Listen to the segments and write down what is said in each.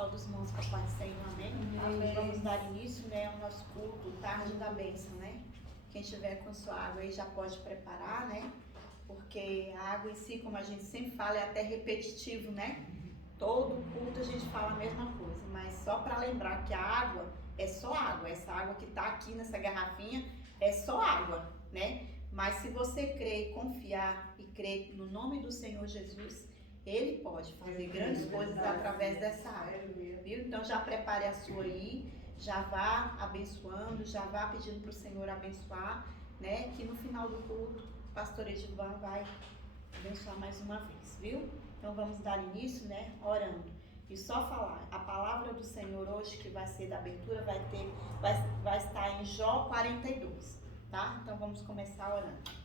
Saúde os irmãos com a paz do Senhor, amém? Amém. Vamos dar início, ao nosso culto, tarde da bênção, Quem tiver com sua água aí já pode preparar, Porque a água em si, como a gente sempre fala, é até repetitivo, Todo culto a gente fala a mesma coisa, mas só para lembrar que a água é só água, essa água que está aqui nessa garrafinha é só água, Mas se você crer e confiar e crer no nome do Senhor Jesus, Ele pode fazer grandes coisas através dessa água, viu? Então já prepare a sua aí, já vá abençoando, já vá pedindo para o Senhor abençoar, Que no final do culto, o pastor Edivan vai abençoar mais uma vez, viu? Então vamos dar início, orando. E só falar, a palavra do Senhor hoje, que vai ser da abertura, vai estar em Jó 42, tá? Então vamos começar orando.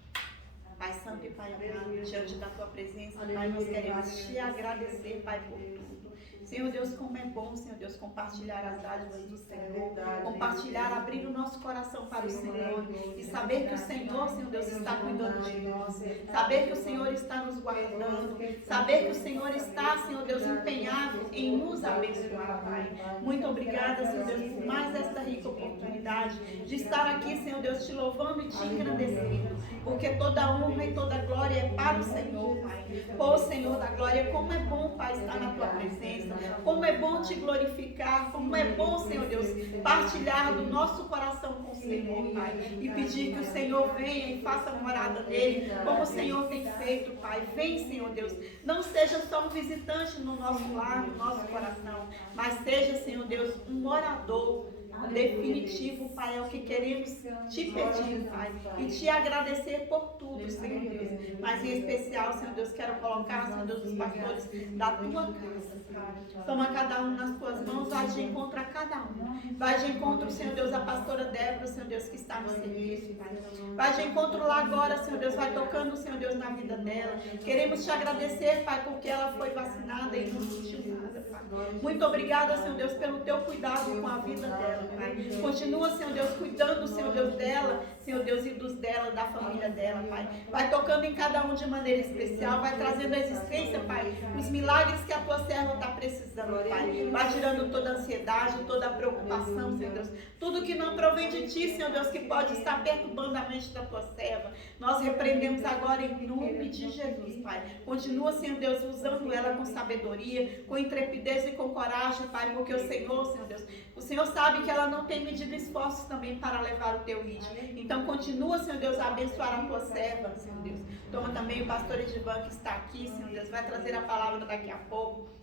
Pai Santo e Pai amado, diante da Tua presença, Pai, nós queremos Te agradecer, Pai, por tudo. Senhor Deus, como é bom, Senhor Deus, compartilhar as dádivas do Senhor, compartilhar, abrir o nosso coração para o Senhor e saber que o Senhor Deus, está cuidando de nós, saber que o Senhor está nos guardando, saber que o Senhor está, Senhor Deus, empenhado em nos abençoar, Pai. Muito obrigada, Senhor Deus, por mais esta rica oportunidade de estar aqui, Senhor Deus, te louvando e te engrandecendo, porque toda honra e toda glória é para o Senhor, Pai. Ô Senhor da glória, como é bom, Pai, estar na Tua presença, como é bom te glorificar, como é bom, Senhor Deus, partilhar do nosso coração com o Senhor, Pai, e pedir que o Senhor venha e faça morada nele, como o Senhor tem feito, Pai. Vem, Senhor Deus, não seja só um visitante no nosso lar, no nosso coração, mas seja, Senhor Deus, um morador definitivo, Pai. É o que queremos te pedir, Pai, e te agradecer por tudo, Senhor Deus, mas em especial, Senhor Deus, quero colocar, Senhor Deus, os pastores da Tua casa, Pai. Toma cada um nas Tuas mãos, vai de encontro a cada um, vai de encontro, Senhor Deus, a pastora Débora, Senhor Deus, que está no serviço, Pai, vai de encontro lá agora, Senhor Deus, vai tocando, Senhor Deus, na vida dela. Queremos te agradecer, Pai, porque ela foi vacinada e não sentiu nada, Pai. Muito obrigada, Senhor Deus, pelo Teu cuidado com a vida dela, Pai. Continua, Senhor Deus, cuidando, Senhor Deus, dela, Senhor Deus, e dos dela, da família dela, Pai. Vai tocando em cada um de maneira especial, vai trazendo à existência, Pai, os milagres que a Tua serva está precisando, Pai. Vai tirando toda a ansiedade, toda a preocupação, Senhor Deus. Tudo que não provém de Ti, Senhor Deus, que pode estar perturbando a mente da Tua serva, nós repreendemos agora em nome de Jesus, Pai. Continua, Senhor Deus, usando ela com sabedoria, com intrepidez e com coragem, Pai, porque o Senhor, Senhor Deus, o Senhor sabe que ela não tem medido esforços também para levar o Teu ritmo. Então continua, Senhor Deus, a abençoar a Tua serva, Senhor Deus. Toma também o pastor Edivan que está aqui, Senhor Deus, vai trazer a palavra daqui a pouco.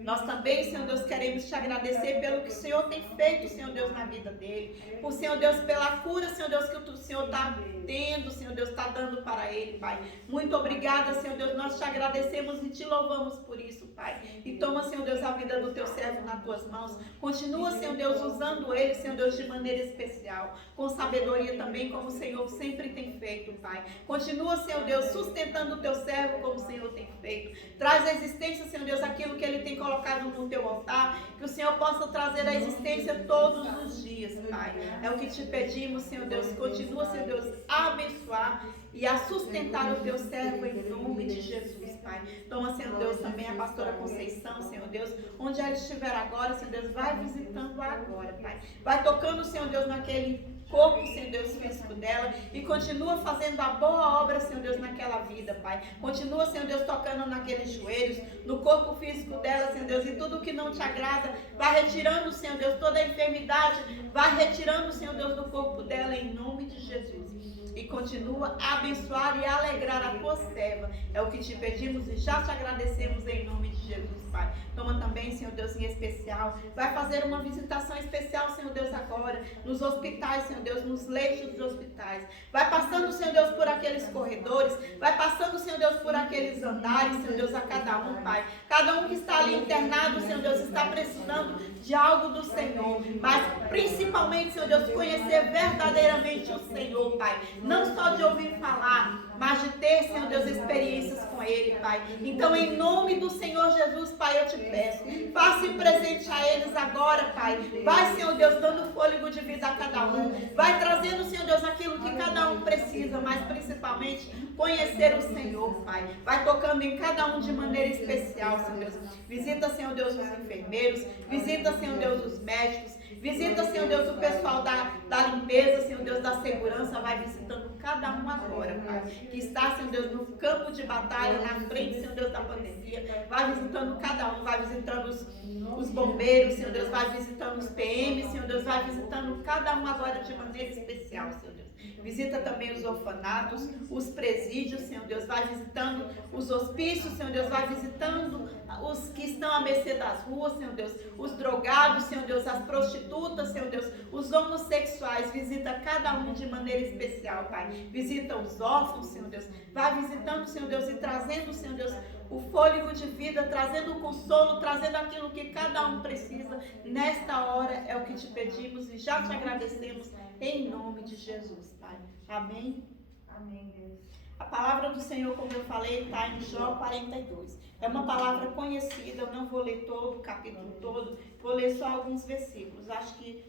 Nós também, Senhor Deus, queremos te agradecer pelo que o Senhor tem feito, Senhor Deus, na vida dele. Por, Senhor Deus, pela cura, Senhor Deus, que o Senhor está tendo, Senhor Deus, está dando para ele, Pai. Muito obrigada, Senhor Deus, nós te agradecemos e te louvamos por isso, Pai. E toma, Senhor Deus, a vida do Teu servo nas Tuas mãos. Continua, Senhor Deus, usando ele, Senhor Deus, de maneira especial, com sabedoria também, como o Senhor sempre tem feito, Pai. Continua, Senhor Deus, sustentando o Teu servo como o Senhor tem feito. Traz à existência, Senhor Deus, aquilo que ele tem colocado no Teu altar, que o Senhor possa trazer à existência todos os dias, Pai. É o que te pedimos, Senhor Deus. Continua, Senhor Deus, a abençoar e a sustentar o Teu servo em nome de Jesus, Pai. Toma, Senhor Deus, também a pastora Conceição, Senhor Deus, onde ela estiver agora, Senhor Deus, vai visitando agora, Pai. Vai tocando, Senhor Deus, naquele corpo, Senhor Deus, físico dela, e continua fazendo a boa obra, Senhor Deus, naquela vida, Pai. Continua, Senhor Deus, tocando naqueles joelhos, no corpo físico dela, Senhor Deus, e tudo que não te agrada, vai retirando, Senhor Deus, toda a enfermidade, vai retirando, Senhor Deus, do corpo dela, em nome de Jesus. E continua a abençoar e a alegrar a Tua serva. É o que te pedimos e já te agradecemos em nome de Jesus, Pai. Toma também, Senhor Deus, em especial. Vai fazer uma visitação especial, Senhor Deus, agora, nos hospitais, Senhor Deus, nos leitos dos hospitais. Vai passando, Senhor Deus, por aqueles corredores. Vai passando, Senhor Deus, por aqueles andares, Senhor Deus, a cada um, Pai. Cada um que está ali internado, Senhor Deus, está precisando de algo do Senhor. Mas, principalmente, Senhor Deus, conhecer verdadeiramente o Senhor, Pai. Não só de ouvir falar, mas de ter, Senhor Deus, experiências com Ele, Pai. Então, em nome do Senhor Jesus, Pai, eu te peço, faça Faça presente a eles agora, Pai. Vai, Senhor Deus, dando fôlego de vida a cada um. Vai trazendo, Senhor Deus, aquilo que cada um precisa, mas principalmente conhecer o Senhor, Pai. Vai tocando em cada um de maneira especial, Senhor Deus. Visita, Senhor Deus, os enfermeiros. Visita, Senhor Deus, os médicos. Visita, Senhor Deus, o pessoal da limpeza, Senhor Deus, da segurança. Vai visitando cada um agora, Pai. Que está, Senhor Deus, no campo de batalha, na frente, Senhor Deus, da pandemia. Vai visitando cada um. Vai visitando os bombeiros, Senhor Deus. Vai visitando os PMs, Senhor Deus. Vai visitando cada um agora de maneira especial, Senhor Deus. Visita também os orfanatos, os presídios, Senhor Deus. Vai visitando os hospícios, Senhor Deus. Vai visitando os que estão à mercê das ruas, Senhor Deus. Os drogados, Senhor Deus. As prostitutas, Senhor Deus. Os homossexuais. Visita cada um de maneira especial, Pai. Visita os órfãos, Senhor Deus. Vai visitando, Senhor Deus, e trazendo, Senhor Deus, o fôlego de vida, trazendo o consolo, trazendo aquilo que cada um precisa. Nesta hora é o que te pedimos e já te agradecemos em nome de Jesus, Pai. Amém? Amém, Deus. A palavra do Senhor, como eu falei, está em Jó 42. É uma palavra conhecida, eu não vou ler todo o capítulo todo, vou ler só alguns versículos. Acho que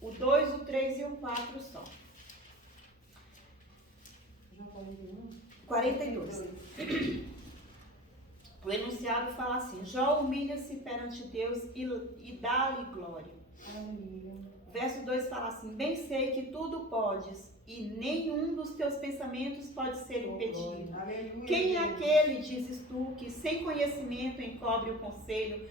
o 2, o 3 e o 4 só. Jó 41? 42. O enunciado fala assim: Jó humilha-se perante Deus e dá-lhe glória. Aleluia. Verso 2 fala assim: bem sei que tudo podes e nenhum dos teus pensamentos pode ser impedido. Aleluia. Quem é aquele, dizes tu, que sem conhecimento encobre o conselho?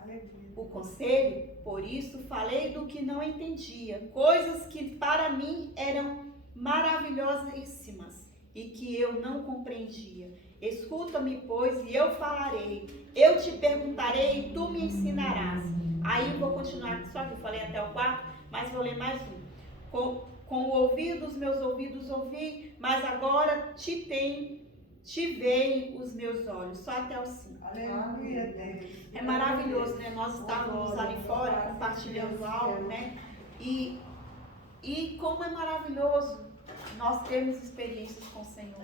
Aleluia. O conselho, por isso falei do que não entendia, coisas que para mim eram maravilhosíssimas e que eu não compreendia. Escuta-me, pois, e eu falarei. Eu te perguntarei e tu me ensinarás. Aí vou continuar, só que eu falei até o 4, mas vou ler mais um. Com o ouvido dos meus ouvidos ouvi, mas agora te veem os meus olhos. Só até o 5. Aleluia, Deus. É maravilhoso, né? Nós estávamos ali fora compartilhando algo, né? E como é maravilhoso nós termos experiências com o Senhor.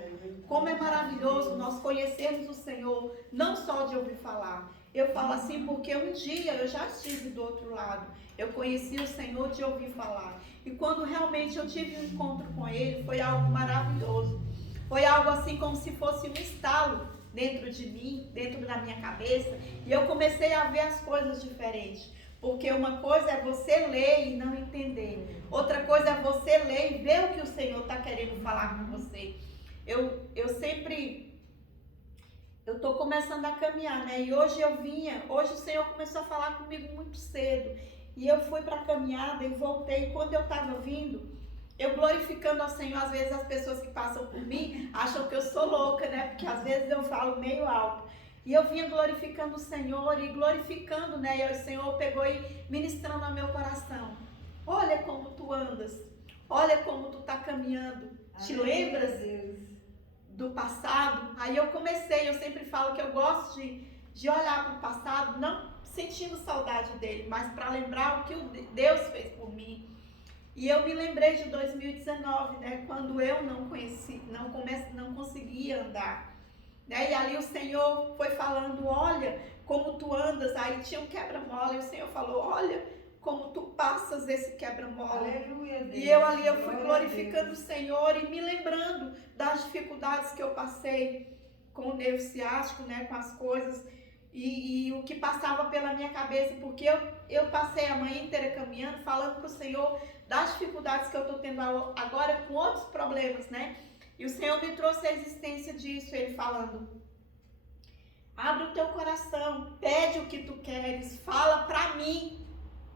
Como é maravilhoso nós conhecermos o Senhor, não só de ouvir falar. Eu falo assim porque um dia eu já estive do outro lado. Eu conheci o Senhor de ouvir falar. E quando realmente eu tive um encontro com Ele, foi algo maravilhoso. Foi algo assim como se fosse um estalo dentro de mim, dentro da minha cabeça. E eu comecei a ver as coisas diferentes. Porque uma coisa é você ler e não entender. Outra coisa é você ler e ver o que o Senhor está querendo falar com você. Eu estou começando a caminhar, né? E hoje o Senhor começou a falar comigo muito cedo. E eu fui para a caminhada e voltei. Quando eu estava vindo, eu glorificando ao Senhor, às vezes as pessoas que passam por mim acham que eu sou louca, né? Porque às vezes eu falo meio alto. E eu vinha glorificando o Senhor e glorificando, né? E o Senhor pegou e ministrando ao meu coração. Olha como tu andas. Olha como tu está caminhando. Te lembras do passado? Aí eu sempre falo que eu gosto de olhar para o passado, não sentindo saudade dele, mas para lembrar o que Deus fez por mim. E eu me lembrei de 2019, né? Quando eu não conseguia andar. Né? E ali o Senhor foi falando, olha como tu andas. Aí tinha um quebra-mola e o Senhor falou, olha como tu passas esse quebra-mola. E eu fui glorificando o Senhor e me lembrando das dificuldades que eu passei com o nervo ciático, né? Com as coisas e o que passava pela minha cabeça, porque eu passei a manhã inteira caminhando, falando para o Senhor das dificuldades que eu estou tendo agora com outros problemas, né? E o Senhor me trouxe a existência disso, Ele falando, abre o teu coração, pede o que tu queres, fala para mim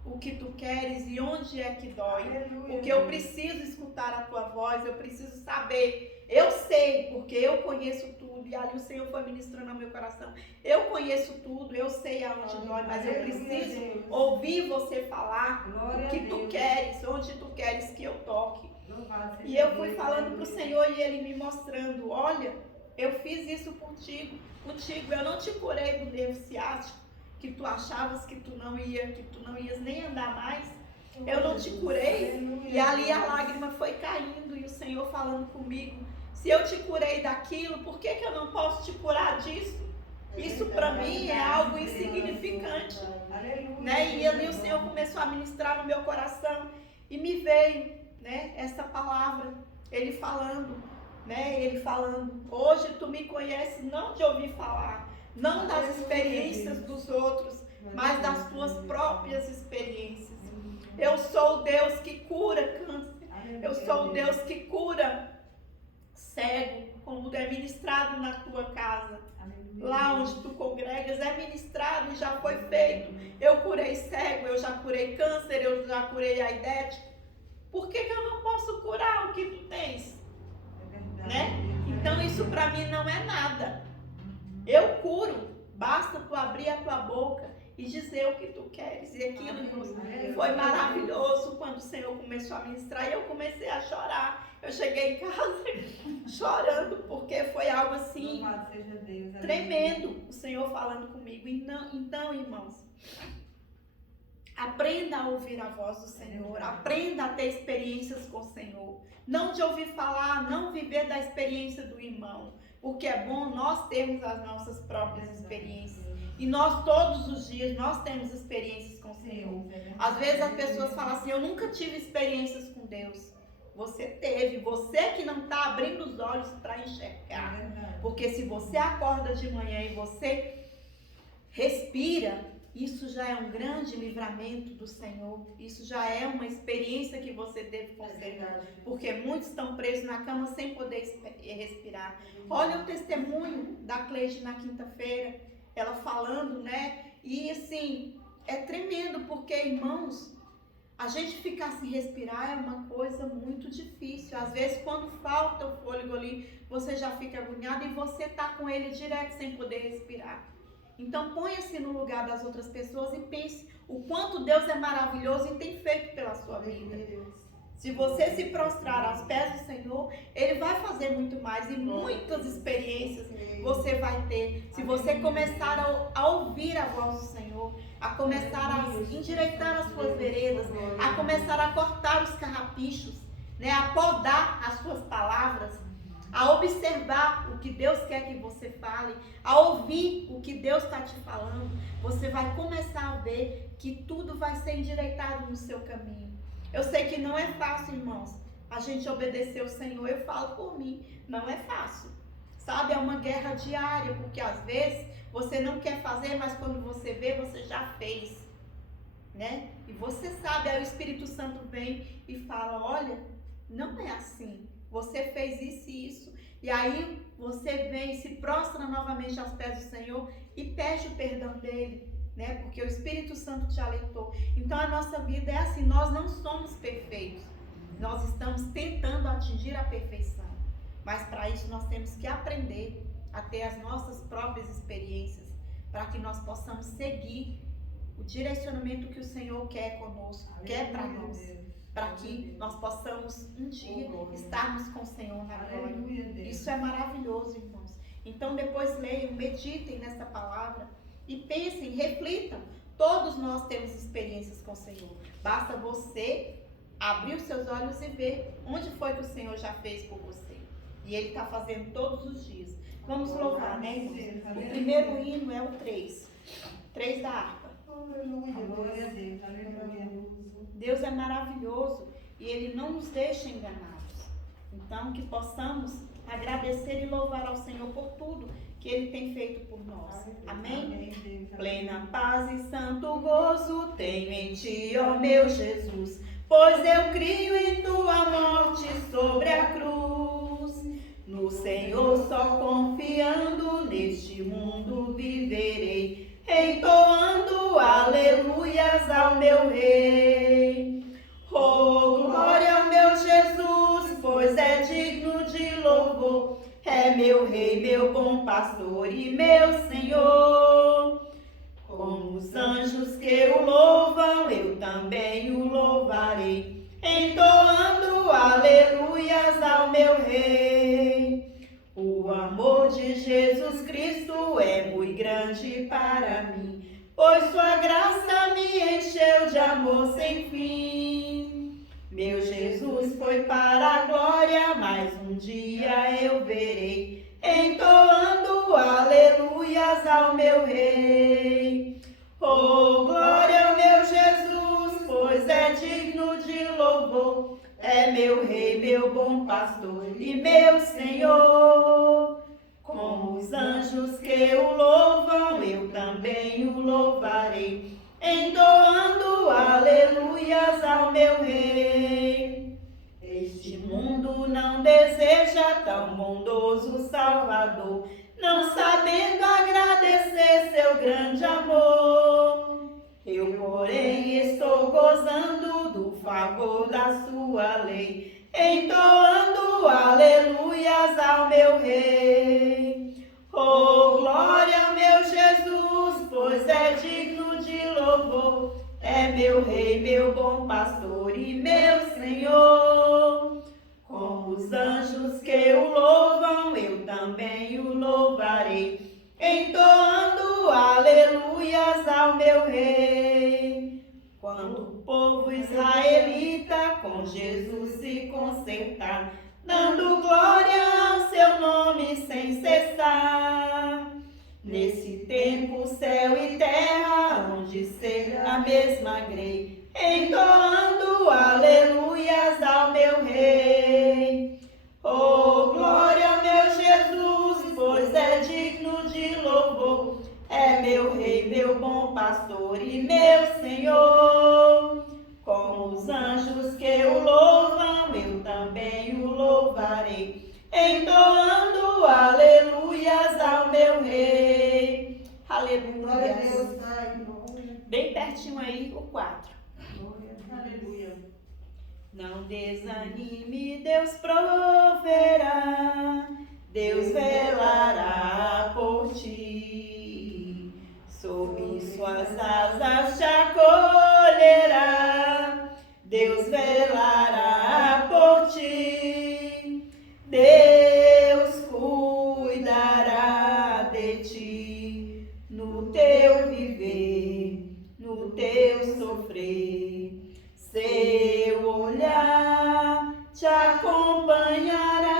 o que tu queres e onde é que dói. Aleluia. Porque eu preciso escutar a tua voz, eu preciso saber, eu sei, porque eu conheço tudo, e ali o Senhor foi ministrando ao meu coração, eu conheço tudo, eu sei aonde dói, mas eu preciso ouvir você falar o que tu queres, onde tu queres que eu toque. E eu fui falando para o Senhor e Ele me mostrando, olha, eu fiz isso contigo, eu não te curei do nervo ciático, que tu achavas que tu não ias nem andar mais, eu não te curei. E ali a lágrima foi caindo e o Senhor falando comigo, se eu te curei daquilo, por que eu não posso te curar disso? Isso para mim é algo insignificante. né? E ali o Senhor começou a ministrar no meu coração e me veio, né, essa palavra, ele falando, né? Ele falando, hoje tu me conheces não de ouvir falar, não das experiências dos outros, mas das tuas próprias experiências. Eu sou o Deus que cura câncer, eu sou o Deus que cura cego, como é ministrado na tua casa. Lá onde tu congregas é ministrado e já foi feito. Eu curei cego, eu já curei câncer, eu já curei aidético. Por que eu não posso curar o que tu tens? Né? Então isso para mim não é nada. Eu curo, basta tu abrir a tua boca e dizer o que tu queres. E aquilo foi maravilhoso quando o Senhor começou a ministrar e eu comecei a chorar. Eu cheguei em casa chorando porque foi algo assim tremendo, o Senhor falando comigo. Então, irmãos, aprenda a ouvir a voz do Senhor, aprenda a ter experiências com o Senhor. Não de ouvir falar, não viver da experiência do irmão, porque é bom nós termos as nossas próprias experiências. E nós todos os dias, nós temos experiências com o Senhor. Às vezes as pessoas falam assim, eu nunca tive experiências com Deus. Você teve, você que não está abrindo os olhos para enxergar. Porque se você acorda de manhã e você respira, isso já é um grande livramento do Senhor. Isso já é uma experiência que você deve considerar. Porque muitos estão presos na cama sem poder respirar. Olha o testemunho da Cleide na quinta-feira, ela falando, né? E assim, é tremendo, porque, irmãos, a gente ficar sem respirar é uma coisa muito difícil. Às vezes, quando falta o fôlego ali, você já fica agoniado e você está com ele direto sem poder respirar. Então, ponha-se no lugar das outras pessoas e pense o quanto Deus é maravilhoso e tem feito pela sua vida. Se você se prostrar aos pés do Senhor, Ele vai fazer muito mais e muitas experiências você vai ter. Se você começar a ouvir a voz do Senhor, a começar a endireitar as suas veredas, a começar a cortar os carrapichos, né, a podar as suas palavras, a observar o que Deus quer que você fale, a ouvir o que Deus está te falando, você vai começar a ver que tudo vai ser endireitado no seu caminho. Eu sei que não é fácil, irmãos, a gente obedecer o Senhor. Eu falo por mim, não é fácil. Sabe, é uma guerra diária, porque às vezes você não quer fazer, mas quando você vê, você já fez, né? E você sabe, aí o Espírito Santo vem e fala, olha, não é assim. Você fez isso e isso. E aí você vem e se prostra novamente aos pés do Senhor e pede o perdão dele, né? Porque o Espírito Santo te alertou. Então a nossa vida é assim, nós não somos perfeitos. Nós estamos tentando atingir a perfeição. Mas para isso nós temos que aprender a ter as nossas próprias experiências, para que nós possamos seguir o direcionamento que o Senhor quer conosco, quer para nós. Para que nós possamos um dia estarmos com o Senhor na glória. Isso é maravilhoso, irmãos. Então depois leiam, meditem nessa palavra e pensem, reflitam. Todos nós temos experiências com o Senhor. Basta você abrir os seus olhos e ver onde foi que o Senhor já fez por você. E Ele está fazendo todos os dias. Vamos louvar, né, irmãos? O primeiro hino é o 3. 3 da harpa. Glória a Deus, aleluia. Deus é maravilhoso e Ele não nos deixa enganados. Então, que possamos agradecer e louvar ao Senhor por tudo que Ele tem feito por nós. Amém? Plena paz e santo gozo tenho em Ti, ó meu Jesus, pois eu crio em Tua morte sobre a cruz. No Senhor só confiando, neste mundo viverei, entoando aleluias ao meu Rei. Oh, glória ao meu Jesus, pois é digno de louvor. É meu Rei, meu bom pastor e meu Senhor. Como os anjos que o louvam, eu também o louvarei, entoando aleluias ao meu Rei. O amor de Jesus Cristo é muito grande para mim, pois sua graça me encheu de amor sem fim. Meu Jesus foi para a glória, mas um dia eu verei, entoando aleluias ao meu Rei. Oh, glória ao meu é meu Rei, meu bom pastor e meu Senhor. Com os anjos que o louvam, eu também o louvarei, entoando aleluias ao meu Rei. Este mundo não deseja tão bondoso Salvador, não sabendo agradecer seu grande amor. Eu, porém, estou gozando do favor da sua lei, entoando aleluias ao meu Rei. Oh, glória, meu Jesus, pois é digno de louvor, é meu Rei, meu bom pastor e meu Senhor. Com os anjos que o louvam, eu também o louvarei, entoando aleluias ao meu Rei. Quando o povo israelita com Jesus se consertar, dando glória ao seu nome sem cessar. Nesse tempo, céu e terra hão de ser a mesma grei, entoando aleluias ao meu Rei. Oh, glória, meu Jesus, pois é digno de louvor, é meu Rei, meu bom pastor e meu Senhor. Com os anjos que o louvam, eu também o louvarei, entoando aleluias ao meu Rei. Glória a Aleluia. Deus, Pai. Glória. Bem pertinho aí, o 4. Glória a Deus. Aleluia. Não desanime, Deus proverá, Deus velará por ti. Sob suas asas te acolherá, Deus velará por ti. Deus cuidará de ti, no teu viver, no teu sofrer. Seu olhar te acompanhará,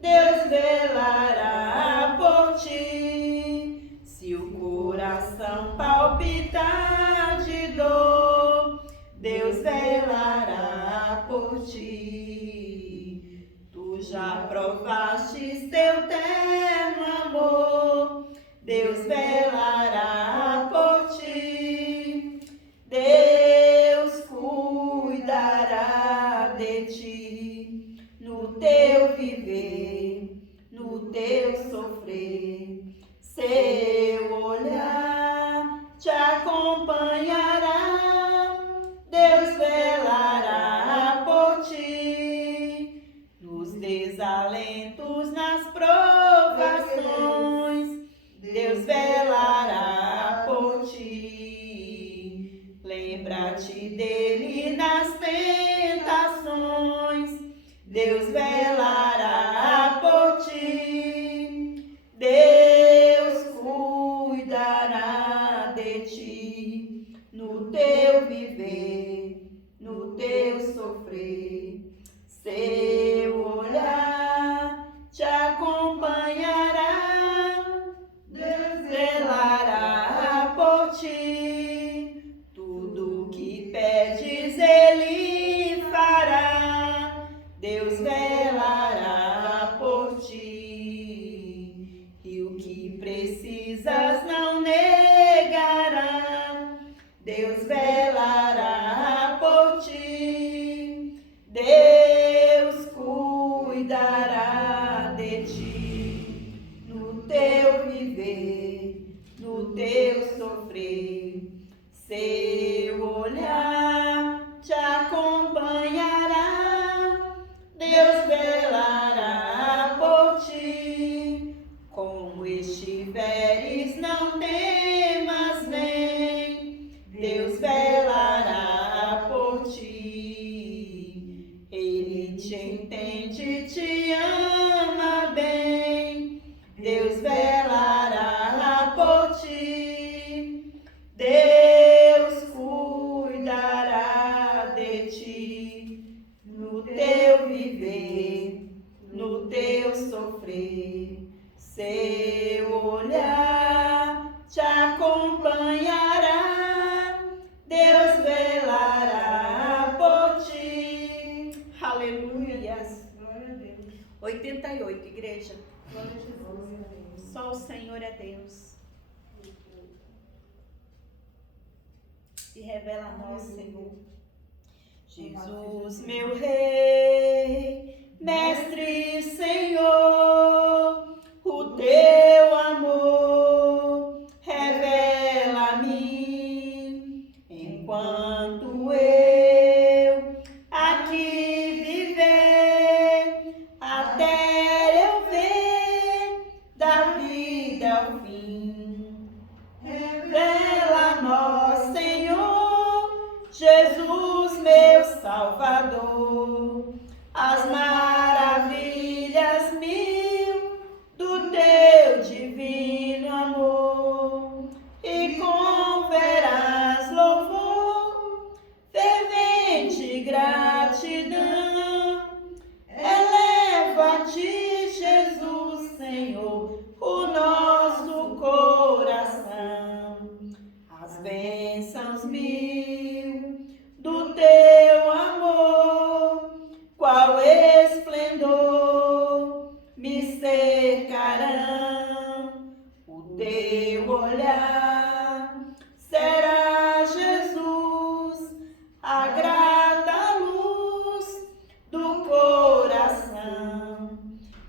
Deus velará por ti. Se o coração palpitar de dor, Deus velará por ti. Tu já provastes teu terno amor, Deus velará por ti. Deus cuidará de ti, no teu viver, no teu sofrer. Seu olhar te acompanhará, Deus velará por ti. Nos desalentos, nas provações, Deus velará por ti. Lembra-te dele nas tentações, Deus velará por ti. Deus cuidará de ti, no teu viver, no teu sofrer. Seu olhar te acompanhará, Deus velará por ti. Tudo que pedes ele fará, Deus velará por ti. E o que precisas não negará, Deus velará por ti. Deus cuidará de ti, no teu viver, no teu sofrer. Seu olhar te acompanhará, Deus velará por ti. Como estiveres, não temas, vem, Deus velará por ti. Ele te entende, te ama bem, Deus velará por ti. Deus cuidará de ti, no teu viver, no teu sofrer. Seu olhar te acompanhará, Deus velará por ti. 88, igreja. Glória a Jesus. Só o Senhor é Deus. Se revela a nós, Senhor. Jesus, meu Rei, Mestre, Senhor, o teu amor revela-me enquanto eu aqui viver, até eu ver da vida ao fim. Revela a nós, Senhor, Jesus, meu Salvador, as maravilhas mil do teu divino amor, e com veraz louvor, fervente gratidão, eleva a ti, Jesus, Senhor, o nosso coração, as bênçãos mil do teu amor, qual esplendor me cercarão, o teu olhar será, Jesus, a grata luz do coração.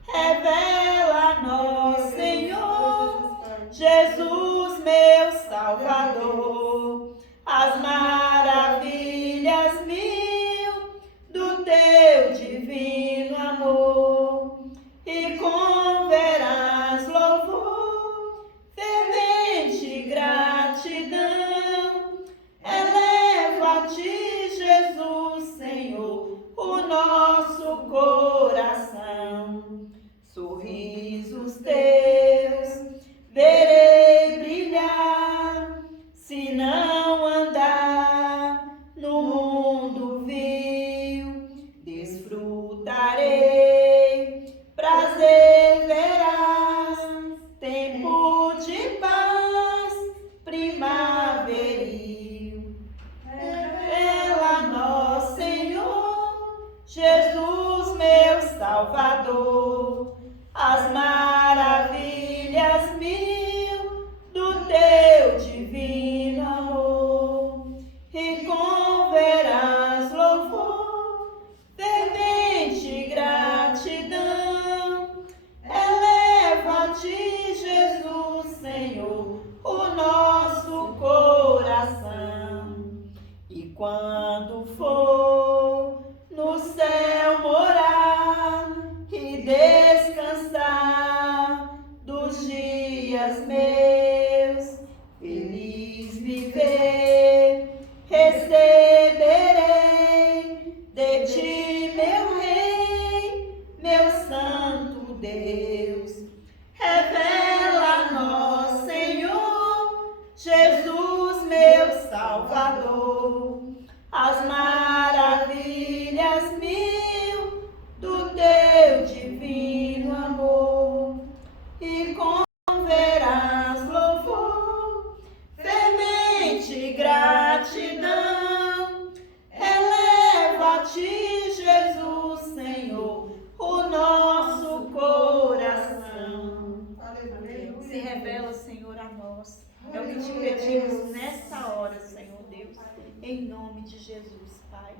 Revela a nós, Senhor, Jesus, meu Salvador, as maravilhas mil do teu divino amor, e com veraz louvor, fervente gratidão, eleva a ti, Jesus, Senhor, o nosso coração. Sorrisos teus verei brilhar, se não andar no mundo vil, desfrutarei, prazer verás, tempo de paz primaveril. Revela a nós, Senhor, Jesus, meu Salvador, as maravilhas mil do teu divino amor, e com veraz louvor, fervente gratidão, eleva a ti, Jesus, Senhor, o nosso coração. E quando for no céu morar e descansar dos dias meus, feliz viver, receberei de ti, meu Rei, meu Santo Deus. Revela a nós, Senhor, Jesus, meu Salvador, as maravilhas mil do teu divino amor, e com veraz louvor, fervente gratidão, eleva a ti, Jesus, Senhor, o nosso coração. Aleluia. Se revela, Senhor, a nós. É o que te pedimos nessa hora, Senhor Deus, em nome de Jesus, Pai.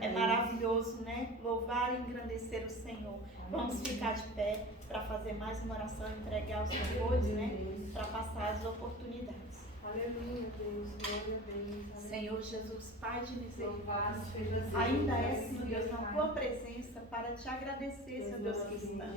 É maravilhoso, né? Louvar e engrandecer o Senhor. Vamos ficar de pé para fazer mais uma oração, entregar os louvores, né? Para passar as oportunidades. Aleluia, Deus. Glória a Deus. Senhor Jesus, Pai de misericórdia, Louvado seja Deus. ainda é, Senhor Deus, na tua presença para te agradecer, Senhor Deus, que estamos.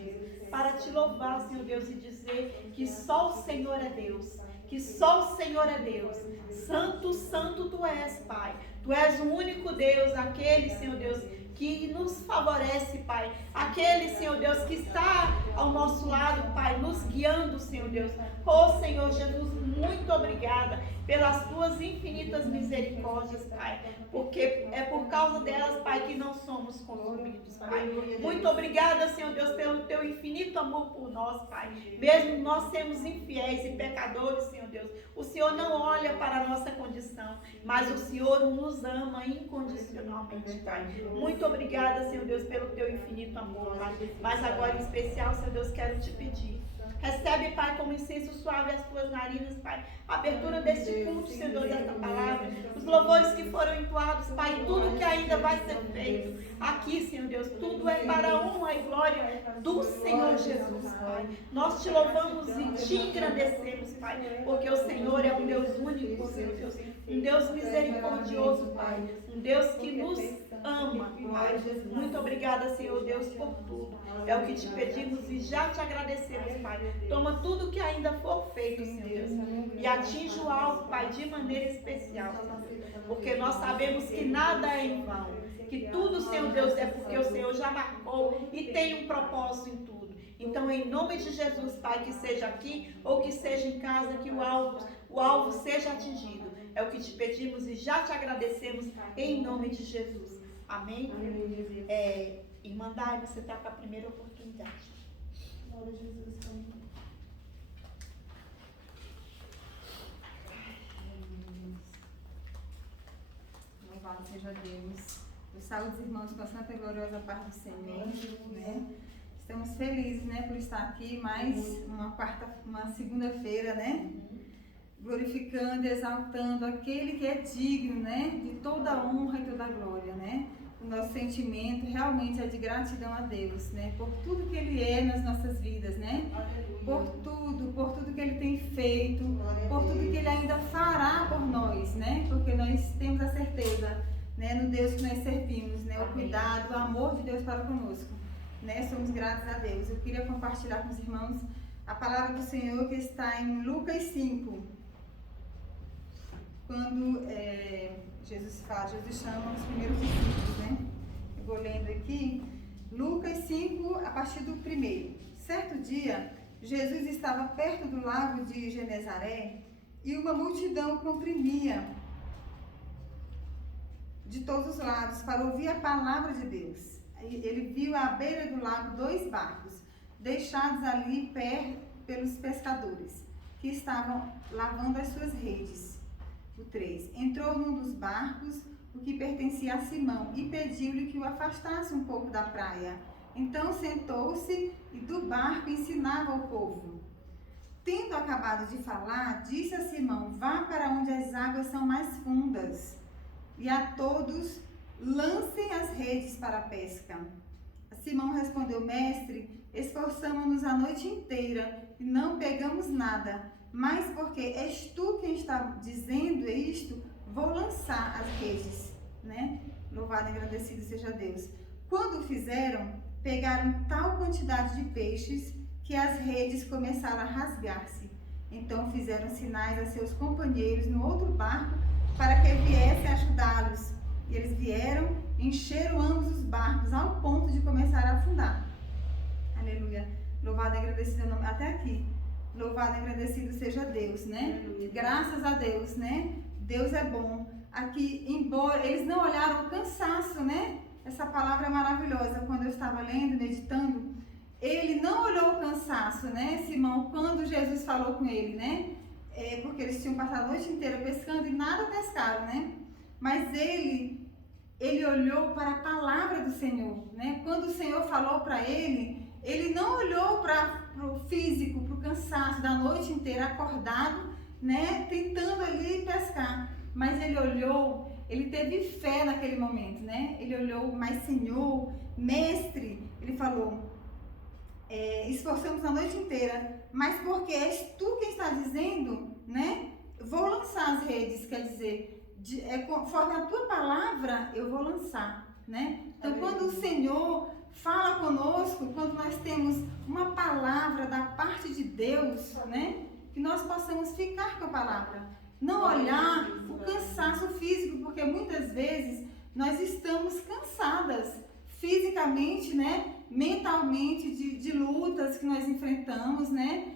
Para te louvar, Senhor Deus, e dizer que só o Senhor é Deus. Que só o Senhor é Deus. Santo, santo tu és, Pai. Tu és o único Deus, aquele, Senhor Deus, que nos favorece, Pai. Aquele, Senhor Deus, que está ao nosso lado, Pai, nos guiando, Senhor Deus. Oh, Senhor Jesus, muito obrigada pelas tuas infinitas misericórdias, Pai. Porque é por causa delas, Pai, que não somos consumidos, Pai. Muito obrigada, Senhor Deus, pelo teu infinito amor por nós, Pai. Mesmo nós sermos infiéis e pecadores, Senhor Deus, o Senhor não olha para a nossa condição condição, mas o Senhor nos ama incondicionalmente, Pai. Muito obrigada, Senhor Deus, pelo teu infinito amor, Pai. Mas agora em especial, Senhor Deus, quero te pedir. Recebe, Pai, como incenso suave as tuas narinas, Pai. A abertura deste culto, Senhor Deus, desta palavra. Os louvores que foram entoados, Pai. Tudo que ainda vai ser feito aqui, Senhor Deus. Tudo é para a honra e glória do Senhor Jesus, Pai. Nós te louvamos e te engrandecemos, Pai. Porque o Senhor é um Deus único, Senhor Deus. Um Deus misericordioso, Pai. Um Deus que nos ama, Pai. Muito obrigada, Senhor Deus, por tudo. É o que te pedimos e já te agradecemos, Pai. Toma tudo que ainda for feito, Senhor Deus, e atinja o alvo, Pai, de maneira especial, Senhor Deus. Porque nós sabemos que nada é em vão. Que tudo, Senhor Deus, é porque o Senhor já marcou e tem um propósito em tudo. Então, em nome de Jesus, Pai, que seja aqui ou que seja em casa, que o alvo seja atingido. É o que te pedimos e já te agradecemos em nome de Jesus. Amém? Irmã Dai, você está com a primeira oportunidade. Glória a Jesus. Louvado seja Deus. Eu saúdo os irmãos com a santa e gloriosa paz do Senhor. Né? Estamos felizes, né, por estar aqui mais uma segunda-feira, né? Glorificando e exaltando aquele que é digno, né, de toda a honra e toda a glória, né? O nosso sentimento realmente é de gratidão a Deus, né? Por tudo que Ele é nas nossas vidas, né? Por tudo que Ele tem feito, por tudo que Ele ainda fará por nós, né? Porque nós temos a certeza, né, no Deus que nós servimos, né? O cuidado, o amor de Deus para conosco, né? Somos gratos a Deus. Eu queria compartilhar com os irmãos a palavra do Senhor que está em Lucas 5. Quando Jesus chama os primeiros discípulos, né? Eu vou lendo aqui, Lucas 5, a partir do 1. Certo dia, Jesus estava perto do lago de Genezaré e uma multidão comprimia de todos os lados para ouvir a palavra de Deus. Ele viu à beira do lago 2 barcos, deixados ali pelos pescadores, que estavam lavando as suas redes. O 3. Entrou num dos barcos, o que pertencia a Simão, e pediu-lhe que o afastasse um pouco da praia. Então sentou-se e do barco ensinava ao povo. Tendo acabado de falar, disse a Simão: vá para onde as águas são mais fundas, e a todos lancem as redes para a pesca. Simão respondeu: mestre, esforçamo-nos a noite inteira e não pegamos nada. Mas porque és tu quem está dizendo isto, vou lançar as redes, né? Louvado e agradecido seja Deus. Quando o fizeram, pegaram tal quantidade de peixes que as redes começaram a rasgar-se. Então fizeram sinais a seus companheiros no outro barco para que viessem ajudá-los. E eles vieram, encheram ambos os barcos ao ponto de começar a afundar. Aleluia. Louvado e agradecido até aqui. Louvado e agradecido seja Deus, né? Graças a Deus, né? Deus é bom. Aqui, embora eles não olharam o cansaço, né? Essa palavra é maravilhosa. Quando eu estava lendo, meditando, ele não olhou o cansaço, né, Simão, quando Jesus falou com ele, né? Porque eles tinham passado a noite inteira pescando e nada pescaram, né? Mas ele olhou para a palavra do Senhor, né? Quando o Senhor falou para ele não olhou para o físico, para o cansaço da noite inteira acordado, né, tentando ali pescar, mas ele olhou, ele teve fé naquele momento, né? Ele olhou, mas Senhor, mestre, ele falou, esforçamos a noite inteira, mas porque és tu quem está dizendo, né? Vou lançar as redes, quer dizer, conforme a tua palavra, eu vou lançar, né? Então, quando o Senhor fala conosco, quando nós temos uma palavra da parte de Deus, né? Que nós possamos ficar com a palavra, não olhar o cansaço físico, porque muitas vezes nós estamos cansadas fisicamente, né? Mentalmente, de lutas que nós enfrentamos, né?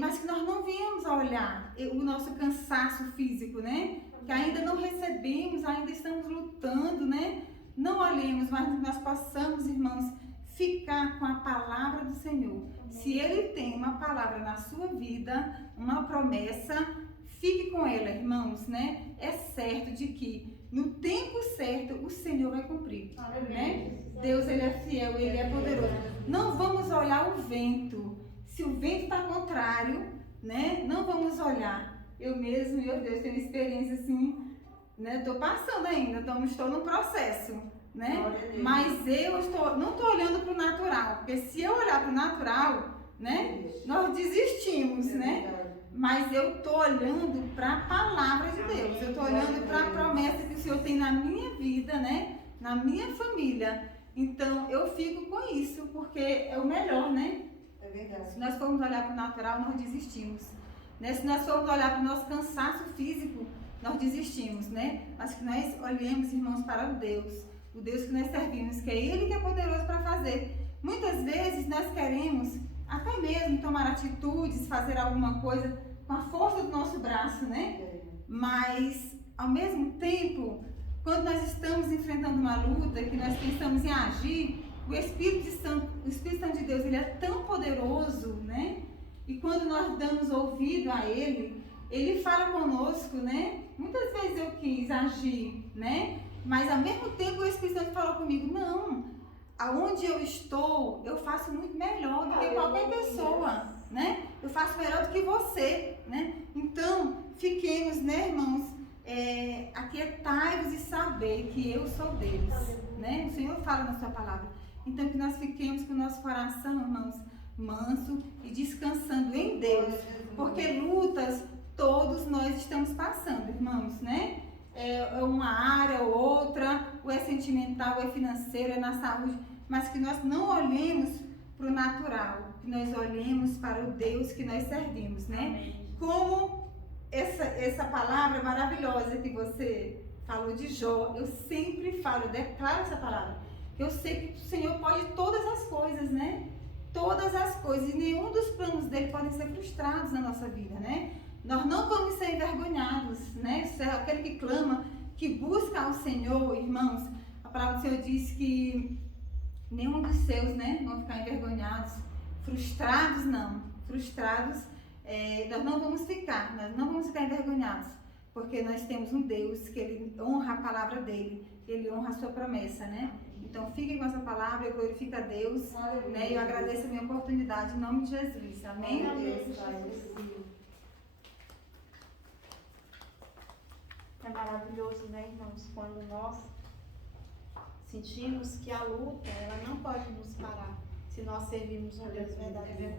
Mas que nós não viemos a olhar o nosso cansaço físico, né? Que ainda não recebemos, ainda estamos lutando, né? Não olhemos, mas que nós possamos, irmãos, ficar com a palavra do Senhor. Amém. Se Ele tem uma palavra na sua vida, uma promessa, fique com ela, irmãos, né? É certo de que no tempo certo o Senhor vai cumprir, né? Deus, Ele é fiel, Ele é poderoso. Não vamos olhar o vento. Se o vento está contrário, né? Não vamos olhar. Eu mesmo, meu Deus, tenho experiência assim, né? Estou passando ainda, estou num processo, né? Mas eu não estou olhando para o natural, porque se eu olhar para o natural, né? Nós desistimos, né? Mas eu estou olhando para a palavra de Deus. Eu estou olhando para a promessa que o Senhor tem na minha vida, né? Na minha família. Então, eu fico com isso, porque é o melhor, né? É verdade. Se nós formos olhar para o natural, nós desistimos. Né? Se nós formos olhar para o nosso cansaço físico, nós desistimos, né? Mas que nós olhemos, irmãos, para o Deus que nós servimos, que é Ele que é poderoso para fazer. Muitas vezes nós queremos até mesmo tomar atitudes, fazer alguma coisa com a força do nosso braço, né? Mas, ao mesmo tempo, quando nós estamos enfrentando uma luta, que nós pensamos em agir, o Espírito Santo de Deus, ele é tão poderoso, né? E quando nós damos ouvido a Ele, Ele fala conosco, né? Muitas vezes eu quis agir, né? Mas, ao mesmo tempo, o Espírito Santo falou comigo, não, aonde eu estou, eu faço muito melhor do que qualquer pessoa, né? Eu faço melhor do que você, né? Então, fiquemos, né, irmãos, aquietai-vos e saber que eu sou Deus, né? O Senhor fala na sua palavra. Então, que nós fiquemos com o nosso coração, irmãos, manso e descansando em Deus, porque lutas todos nós estamos passando, irmãos, né? É uma área ou outra, ou é sentimental, ou é financeiro, é na saúde, mas que nós não olhemos para o natural, que nós olhemos para o Deus que nós servimos, né? Amém. Como essa palavra maravilhosa que você falou de Jó, eu sempre falo, eu declaro essa palavra. Eu sei que o Senhor pode todas as coisas, né? Todas as coisas, e nenhum dos planos dele podem ser frustrados na nossa vida, né? Nós não vamos ser envergonhados, né? Aquele que clama, que busca ao Senhor, irmãos, a palavra do Senhor diz que nenhum dos seus, né, vão ficar envergonhados, frustrados não, frustrados nós não vamos ficar, nós não vamos ficar envergonhados, porque nós temos um Deus que Ele honra a palavra dele, Ele honra a sua promessa, né? Então fiquem com essa palavra, eu glorifico a Deus, né? E eu agradeço a minha oportunidade em nome de Jesus, amém? É maravilhoso, né, irmãos, quando nós sentimos que a luta, ela não pode nos parar, se nós servirmos um Deus verdadeiro.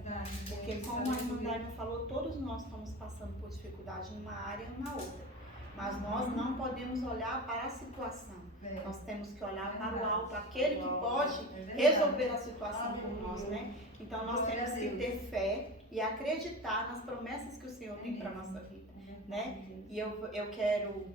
Porque como a irmã Daima falou, todos nós estamos passando por dificuldade numa área e numa outra. Mas nós não podemos olhar para a situação. Nós temos que olhar para o alto, aquele que pode resolver a situação por nós, né? Então nós temos que ter fé e acreditar nas promessas que o Senhor tem para a nossa vida, né? E eu quero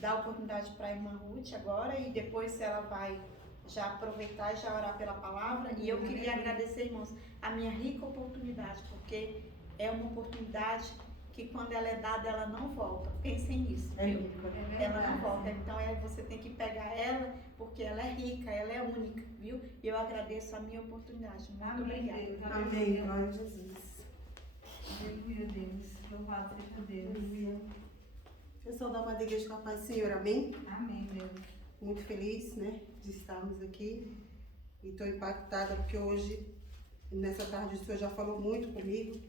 dar a oportunidade para a irmã Ruth agora e depois ela vai já aproveitar e já orar pela palavra. E eu queria agradecer, irmãos, a minha rica oportunidade, porque é uma oportunidade que quando ela é dada, ela não volta. Pensem nisso, viu? Ela não volta. Então você tem que pegar ela, porque ela é rica, ela é única, viu? E eu agradeço a minha oportunidade. Muito obrigada. Amém. Glória a Jesus. Aleluia, Deus. Louvado seja Deus. Pessoal da Amada Igreja com a Paz do Senhor, amém? Amém, Deus. Muito feliz, né, de estarmos aqui. E estou impactada porque hoje, nessa tarde, o Senhor já falou muito comigo.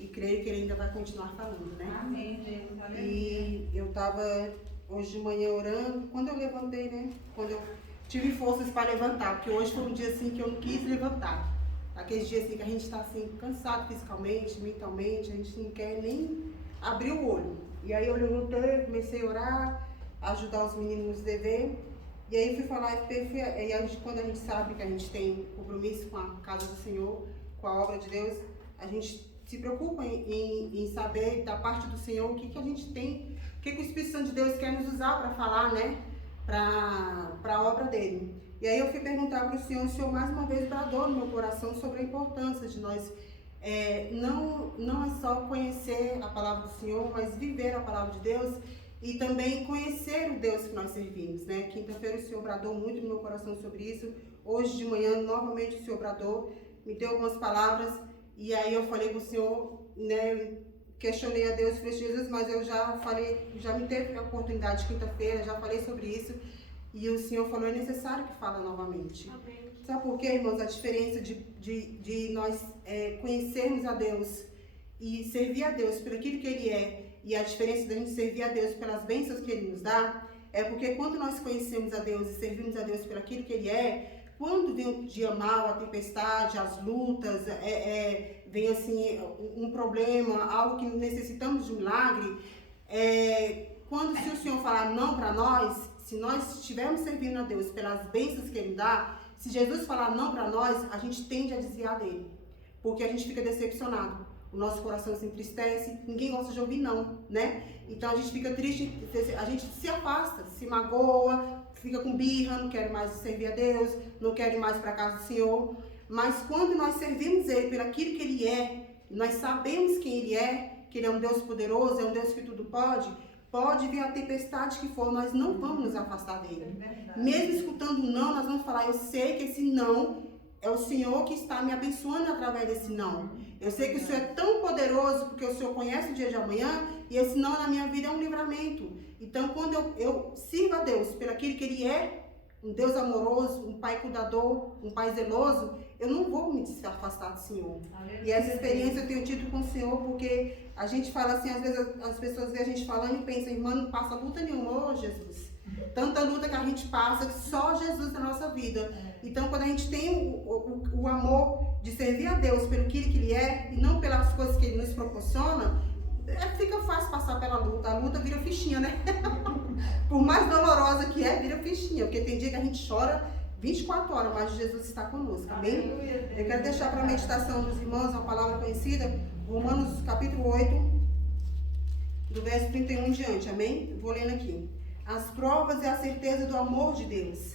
E creio que Ele ainda vai continuar falando, né? Amém, Deus. Aleluia. E eu estava hoje de manhã orando. Quando eu levantei, né? Quando eu tive forças para levantar. Porque hoje foi um dia assim que eu não quis levantar. Aqueles dias assim que a gente está assim, cansado fisicamente, mentalmente. A gente não quer nem abrir o olho. E aí eu levantei, comecei a orar, ajudar os meninos nos dever. E aí fui falar, quando a gente sabe que a gente tem compromisso com a casa do Senhor, com a obra de Deus, a gente se preocupa em saber da parte do Senhor o que a gente tem, o que o Espírito Santo de Deus quer nos usar para falar, né, para a obra dele. E aí eu fui perguntar para o Senhor mais uma vez bradou no meu coração sobre a importância de nós não é só conhecer a palavra do Senhor, mas viver a palavra de Deus e também conhecer o Deus que nós servimos, né? Quinta-feira o Senhor bradou muito no meu coração sobre isso. Hoje de manhã, novamente, o Senhor bradou, me deu algumas palavras e aí eu falei para o Senhor, né? questionei a Deus, falei, Jesus, mas eu já falei, já me teve a oportunidade de quinta-feira, já falei sobre isso, e o Senhor falou, é necessário que fala novamente. Amém. Sabe por quê, irmãos? A diferença de nós conhecermos a Deus e servir a Deus por aquilo que Ele é, e a diferença da gente servir a Deus pelas bênçãos que Ele nos dá, é porque quando nós conhecemos a Deus e servimos a Deus por aquilo que Ele é, quando vem o dia mau, a tempestade, as lutas, vem assim um problema, algo que necessitamos de um milagre, quando se o Senhor falar não para nós, se nós estivermos servindo a Deus pelas bênçãos que Ele dá, se Jesus falar não para nós, a gente tende a desviar dele, porque a gente fica decepcionado, o nosso coração se entristece, ninguém gosta de ouvir não, né? Então a gente fica triste, a gente se afasta, se magoa, fica com birra, não quero mais servir a Deus, não quero ir mais para a casa do Senhor. Mas quando nós servimos Ele por aquilo que Ele é, nós sabemos quem Ele é, que Ele é um Deus poderoso, é um Deus que tudo pode vir a tempestade que for, nós não vamos nos afastar dele. Mesmo escutando um não, nós vamos falar, eu sei que esse não é o Senhor que está me abençoando através desse não. Eu sei que o Senhor é tão poderoso, porque o Senhor conhece o dia de amanhã, e esse não na minha vida é um livramento. Então, quando eu sirvo a Deus pelo aquilo que Ele é, um Deus amoroso, um Pai cuidador, um Pai zeloso, eu não vou me afastar do Senhor. E essa experiência eu tenho tido com o Senhor, porque a gente fala assim, às vezes as pessoas veem a gente falando e pensam, irmã, não passa luta nenhuma, ô Jesus. Tanta luta que a gente passa, que só Jesus na nossa vida. Então, quando a gente tem o amor de servir a Deus pelo que Ele é, e não pelas coisas que Ele nos proporciona, fica fácil passar pela luta. A luta vira fichinha, né? Por mais dolorosa que vira fichinha. Porque tem dia que a gente chora 24 horas, mas Jesus está conosco, amém? Eu quero deixar para a meditação dos irmãos uma palavra conhecida, Romanos capítulo 8, do verso 31 em diante, amém? Vou lendo aqui. As provas e a certeza do amor de Deus.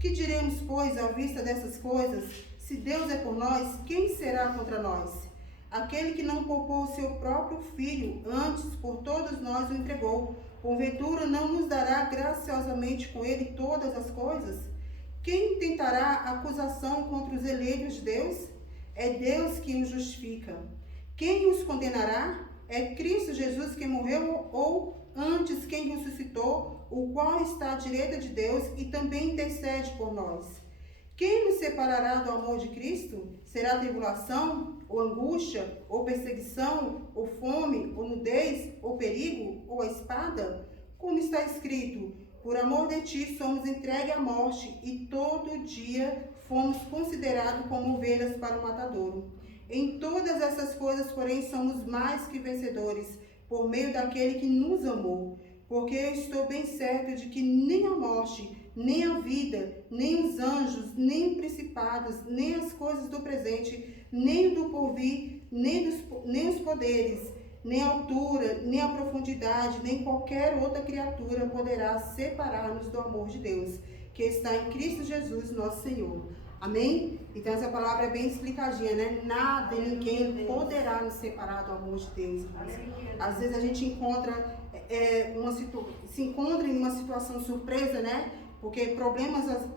Que diremos, pois, à vista dessas coisas? Se Deus é por nós, quem será contra nós? Aquele que não poupou o seu próprio Filho, antes por todos nós o entregou, porventura não nos dará graciosamente com ele todas as coisas? Quem tentará acusação contra os eleitos de Deus? É Deus que os justifica. Quem os condenará? É Cristo Jesus que morreu, ou antes quem ressuscitou, o qual está à direita de Deus e também intercede por nós. Quem nos separará do amor de Cristo? Será tribulação, ou angústia, ou perseguição, ou fome, ou nudez, ou perigo, ou a espada? Como está escrito, por amor de ti somos entregues à morte, e todo dia fomos considerados como ovelhas para o matadouro. Em todas essas coisas, porém, somos mais que vencedores, por meio daquele que nos amou. Porque eu estou bem certo de que nem a morte, nem a vida, nem os anjos, nem os principados, nem as coisas do presente, nem do porvir, nem os poderes, nem a altura, nem a profundidade, nem qualquer outra criatura poderá separar-nos do amor de Deus, que está em Cristo Jesus, nosso Senhor. Amém? Então essa palavra é bem explicadinha, né? Nada e ninguém poderá nos separar do amor de Deus. Às vezes a gente se encontra em uma situação surpresa, né? Porque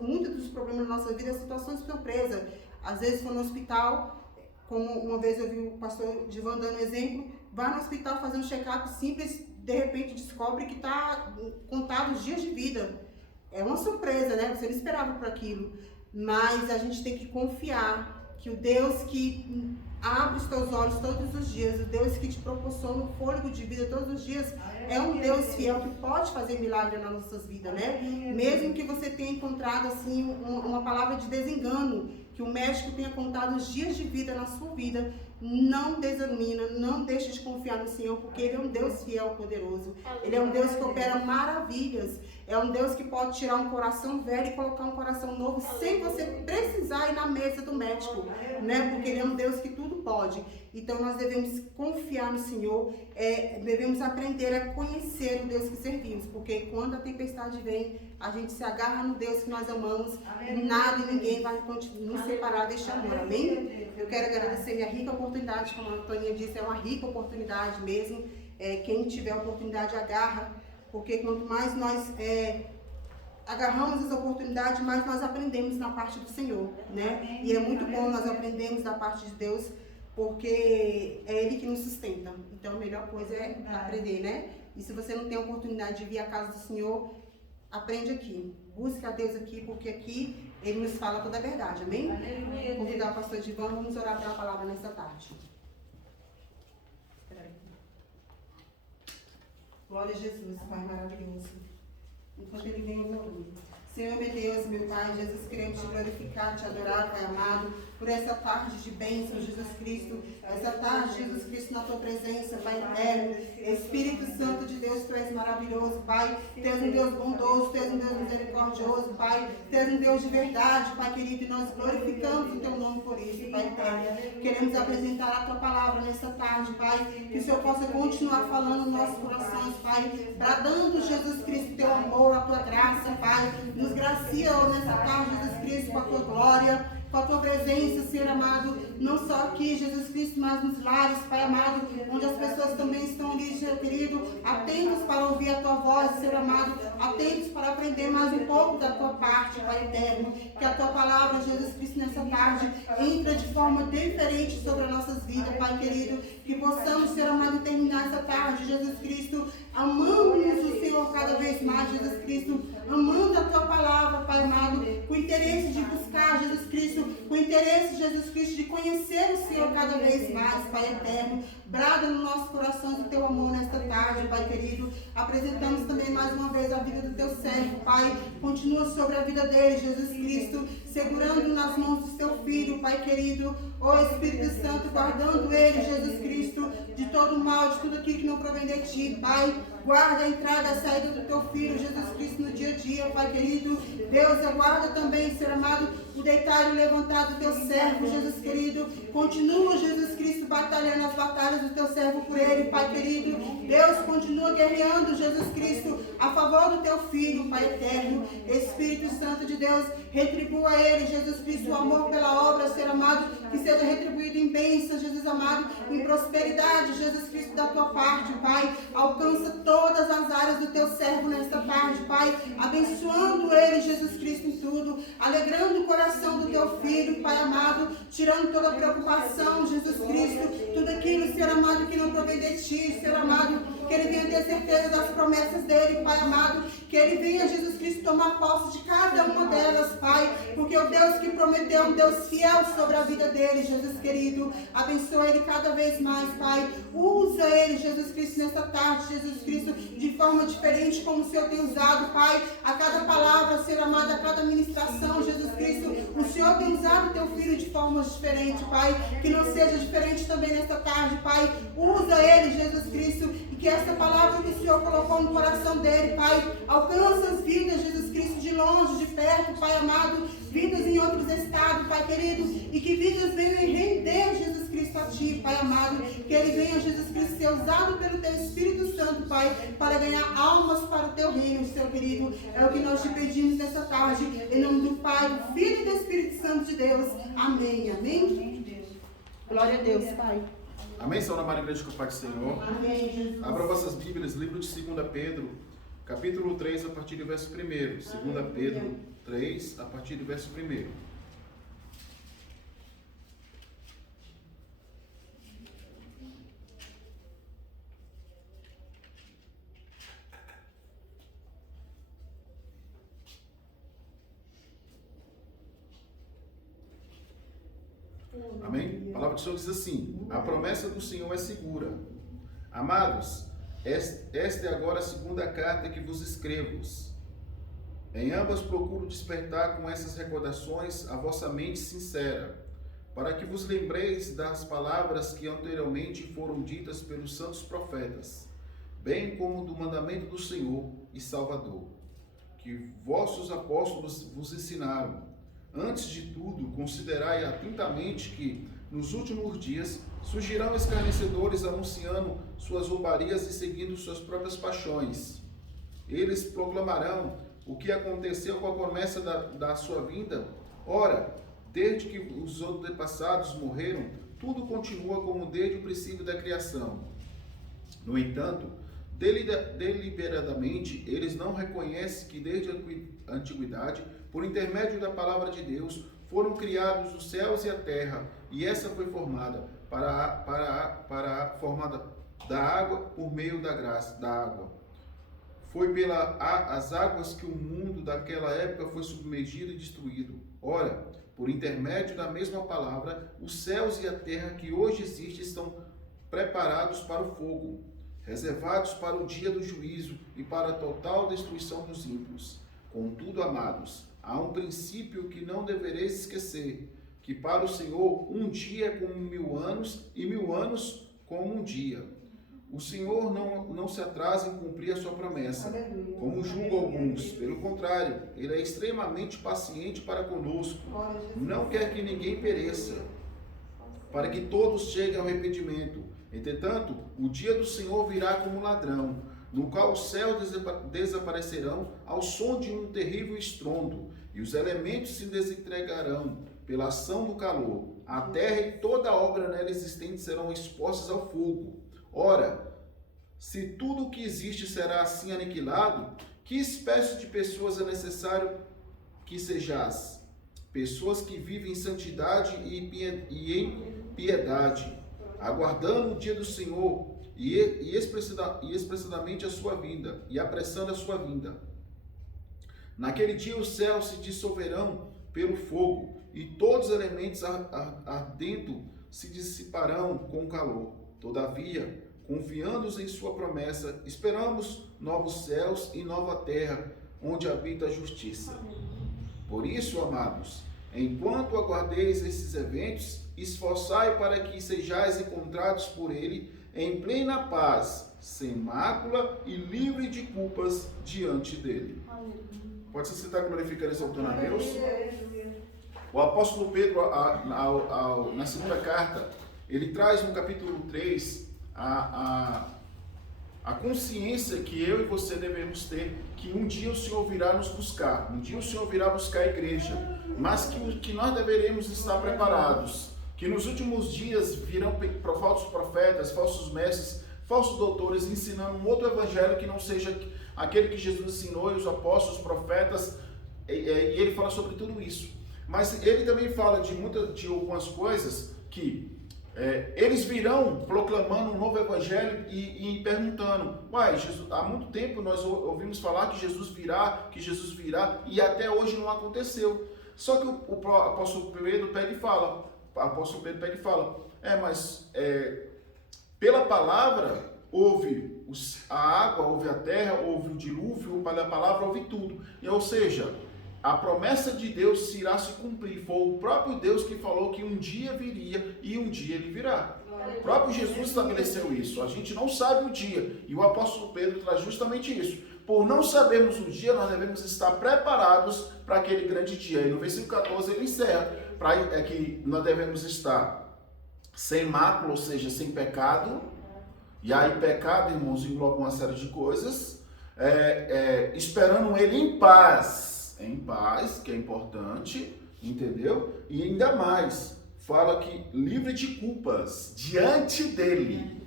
muitos dos problemas da nossa vida é situação de surpresa. Às vezes foi no hospital, como uma vez eu vi o pastor Divan dando exemplo, vai no hospital fazer um check-up simples, de repente descobre que está contado os dias de vida. É uma surpresa, né? Você não esperava por aquilo. Mas a gente tem que confiar que o Deus que abre os teus olhos todos os dias, o Deus que te proporciona o fôlego de vida todos os dias, é um Deus fiel que pode fazer milagre nas nossas vidas, né? Mesmo que você tenha encontrado assim uma palavra de desengano, que o médico tenha contado os dias de vida na sua vida, não desanima, não deixe de confiar no Senhor, porque Ele é um Deus fiel, poderoso. Ele é um Deus que opera maravilhas. É um Deus que pode tirar um coração velho e colocar um coração novo sem você precisar ir na mesa do médico, né? Porque Ele é um Deus que tudo pode. Então nós devemos confiar no Senhor, devemos aprender a conhecer o Deus que servimos, porque quando a tempestade vem, a gente se agarra no Deus que nós amamos, e nada e ninguém vai nos separar deste amor, amém? Eu quero agradecer minha rica oportunidade, como a Antoninha disse, é uma rica oportunidade mesmo, quem tiver a oportunidade agarra, porque quanto mais nós agarramos essa oportunidade, mais nós aprendemos na parte do Senhor, né? E é muito bom nós aprendemos da parte de Deus, porque é Ele que nos sustenta. Então a melhor coisa é aprender, né? E se você não tem a oportunidade de vir à casa do Senhor, aprende aqui. Busque a Deus aqui, porque aqui Ele nos fala toda a verdade, amém? Vou convidar o pastor Divan, vamos orar pela palavra nessa tarde. Glória a Jesus, Pai maravilhoso. Enquanto Ele vem, eu vou. Senhor, meu Deus, meu Pai, Jesus, queremos te glorificar, te adorar, Pai amado, por essa tarde de bênção, Jesus Cristo, essa tarde, Jesus Cristo, na tua presença, Pai eterno, Espírito Santo de Deus, tu és maravilhoso, Pai, tu és um Deus bondoso, tu és um Deus misericordioso, Pai, tu és um Deus de verdade, Pai querido, e nós glorificamos o teu nome por isso, Pai eterno. Queremos apresentar a tua palavra nessa tarde, Pai, que o Senhor possa continuar falando nos nossos corações, Pai, bradando, Jesus Cristo, teu amor, a tua graça, Pai, nos gracia nessa tarde, Jesus Cristo, com a tua glória, com a tua presença, Senhor amado, não só aqui, Jesus Cristo, mas nos lares, Pai amado, onde as pessoas também estão ali, Senhor querido, atentos para ouvir a tua voz, Senhor amado, atentos para aprender mais um pouco da tua parte, Pai eterno, que a tua palavra, Jesus Cristo, nessa tarde, entra de forma diferente sobre as nossas vidas, Pai querido, que possamos, Senhor amado, terminar essa tarde, Jesus Cristo, amando-nos o Senhor cada vez mais, Jesus Cristo, amando a tua palavra, Pai amado, com interesse de buscar, Jesus Cristo, com interesse, Jesus Cristo, de conhecer o Senhor cada vez mais, Pai eterno. Brada no nosso coração o teu amor nesta tarde, Pai querido. Apresentamos também mais uma vez a vida do teu servo, Pai. Continua sobre a vida dele, Jesus Cristo, segurando nas mãos do teu filho, Pai querido. Ó Espírito Santo, guardando ele, Jesus Cristo, de todo mal, de tudo aquilo que não provém de ti, Pai. Guarda a entrada e a saída do teu filho, Jesus Cristo, no dia a dia, Pai querido. Deus, aguarda também, Senhor amado, o deitar e o levantar do teu servo, Jesus querido. Continua, Jesus Cristo, batalhando as batalhas do teu servo por ele, Pai querido. Deus, continua guerreando, Jesus Cristo, a favor do teu filho, Pai eterno. Espírito Santo de Deus, retribua a ele, Jesus Cristo, o amor pela obra, Senhor amado, que seja retribuído em bênçãos, Jesus amado, em prosperidade, Jesus Cristo, da tua parte, Pai. Alcança todas as áreas do teu servo nesta tarde, Pai, abençoando ele, Jesus Cristo, em tudo, alegrando o coração do teu filho, Pai amado, tirando toda a preocupação, Jesus Cristo, tudo aquilo, Senhor amado, que não provém de ti, Senhor amado, que ele venha ter certeza das promessas dele, Pai amado, que ele venha, Jesus Cristo, tomar posse de cada uma delas, Pai, porque o Deus que prometeu é um Deus fiel sobre a vida dele, Jesus querido. Abençoa ele cada vez mais, Pai. Usa ele, Jesus Cristo, nessa tarde, Jesus Cristo, de forma diferente como o Senhor tem usado, Pai, a cada palavra, Senhor amado, a cada ministração, Jesus Cristo, o Senhor tem usado o teu filho de formas diferentes, Pai, que não seja diferente também nesta tarde, Pai. Usa ele, Jesus Cristo, e que essa palavra que o Senhor colocou no coração dele, Pai, alcança as vidas, Jesus Cristo, de longe, de perto, Pai amado, vidas em outros estados, Pai querido, e que vidas venham render, Jesus Cristo, a Ti, Pai amado, que ele venha, Jesus Cristo, ser usado pelo Teu Espírito Santo, Pai, para ganhar almas para o Teu reino, Senhor querido. É o que nós te pedimos nessa tarde, em nome do Pai, do Filho e do Espírito Santo de Deus. Amém, amém. Glória a Deus, Pai. Amém, Senhor, na igreja com o Pai do Senhor. Amém, Jesus. Abra vossas Bíblias, livro de 2 Pedro, capítulo 3, a partir do verso 1. 2 Pedro 3, a partir do verso 1. Amém? A palavra do Senhor diz assim: a promessa do Senhor é segura. Amados, esta é agora a segunda carta que vos escrevo. Em ambas procuro despertar com essas recordações a vossa mente sincera, para que vos lembreis das palavras que anteriormente foram ditas pelos santos profetas, bem como do mandamento do Senhor e Salvador, que vossos apóstolos vos ensinaram. Antes de tudo, considerai atentamente que, nos últimos dias, surgirão escarnecedores anunciando suas zombarias e seguindo suas próprias paixões. Eles proclamarão o que aconteceu com a promessa da sua vinda. Ora, desde que os antepassados morreram, tudo continua como desde o princípio da criação. No entanto, deliberadamente, eles não reconhecem que desde a antiguidade, por intermédio da palavra de Deus, foram criados os céus e a terra, e essa foi formada para a forma da água por meio da graça da água. Foi as águas que o mundo daquela época foi submergido e destruído. Ora, por intermédio da mesma palavra, os céus e a terra que hoje existem estão preparados para o fogo, reservados para o dia do juízo e para a total destruição dos ímpios. Contudo, amados, há um princípio que não devereis esquecer, que para o Senhor um dia é como 1000 anos e 1000 anos como um dia. O Senhor não se atrasa em cumprir a sua promessa, Aleluia. como julgam alguns. Pelo contrário, Ele é extremamente paciente para conosco. Glória a Jesus. Não quer que ninguém pereça, para que todos cheguem ao arrependimento. Entretanto, o dia do Senhor virá como ladrão, no qual os céus desaparecerão ao som de um terrível estrondo, e os elementos se desintegrarão pela ação do calor. A terra e toda a obra nela existente serão expostas ao fogo. Ora, se tudo o que existe será assim aniquilado, que espécie de pessoas é necessário que sejais? Pessoas que vivem em santidade e em piedade, aguardando o dia do Senhor e expressadamente a sua vinda, e apressando a sua vinda. Naquele dia os céus se dissolverão pelo fogo, e todos os elementos ardendo se dissiparão com o calor. Todavia, confiando em sua promessa, esperamos novos céus e nova terra, onde habita a justiça. Por isso, amados, enquanto aguardeis esses eventos, esforçai para que sejais encontrados por ele em plena paz, sem mácula e livre de culpas diante dele. Pode se sentar glorificando esse autor a Deus. O apóstolo Pedro, na segunda carta, ele traz no capítulo 3 a consciência que eu e você devemos ter, que um dia o Senhor virá nos buscar, um dia o Senhor virá buscar a igreja, mas que nós deveremos estar preparados, que nos últimos dias virão falsos profetas, falsos mestres, falsos doutores, ensinando um outro evangelho que não seja aquele que Jesus ensinou, e os apóstolos, os profetas, e ele fala sobre tudo isso. Mas ele também fala de algumas coisas que eles virão proclamando um novo evangelho e perguntando: uai, Jesus, há muito tempo nós ouvimos falar que Jesus virá, e até hoje não aconteceu. Só que o apóstolo Pedro pega e fala, pela palavra houve a água, houve a terra, houve o dilúvio, pela palavra houve tudo. Ou seja, a promessa de Deus se irá se cumprir. Foi o próprio Deus que falou que um dia viria e um dia ele virá. O próprio Jesus estabeleceu isso. A gente não sabe o dia. E o apóstolo Pedro traz justamente isso. Por não sabermos o dia, nós devemos estar preparados para aquele grande dia. E no versículo 14 ele encerra que nós devemos estar sem mácula, ou seja, sem pecado. E aí pecado, irmãos, engloba uma série de coisas. Esperando ele em paz, que é importante, entendeu? E ainda mais, fala que livre de culpas diante dele.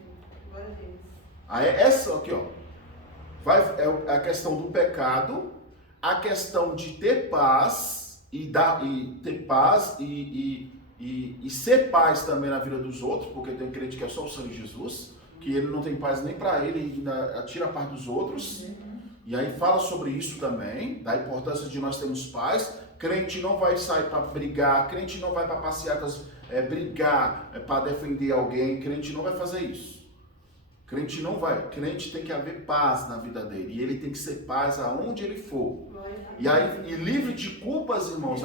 Aí essa aqui, ó, é a questão do pecado, a questão de ter paz e ser paz também na vida dos outros, porque tem crente que é só o Senhor Jesus, que ele não tem paz nem para ele e ainda tira a paz dos outros. E aí fala sobre isso também, da importância de nós termos paz. Crente não vai sair para brigar, crente não vai para passeatas brigar para defender alguém, crente não vai fazer isso. Crente não vai, crente tem que haver paz na vida dele, e ele tem que ser paz aonde ele for. E aí, livre de culpas, irmãos,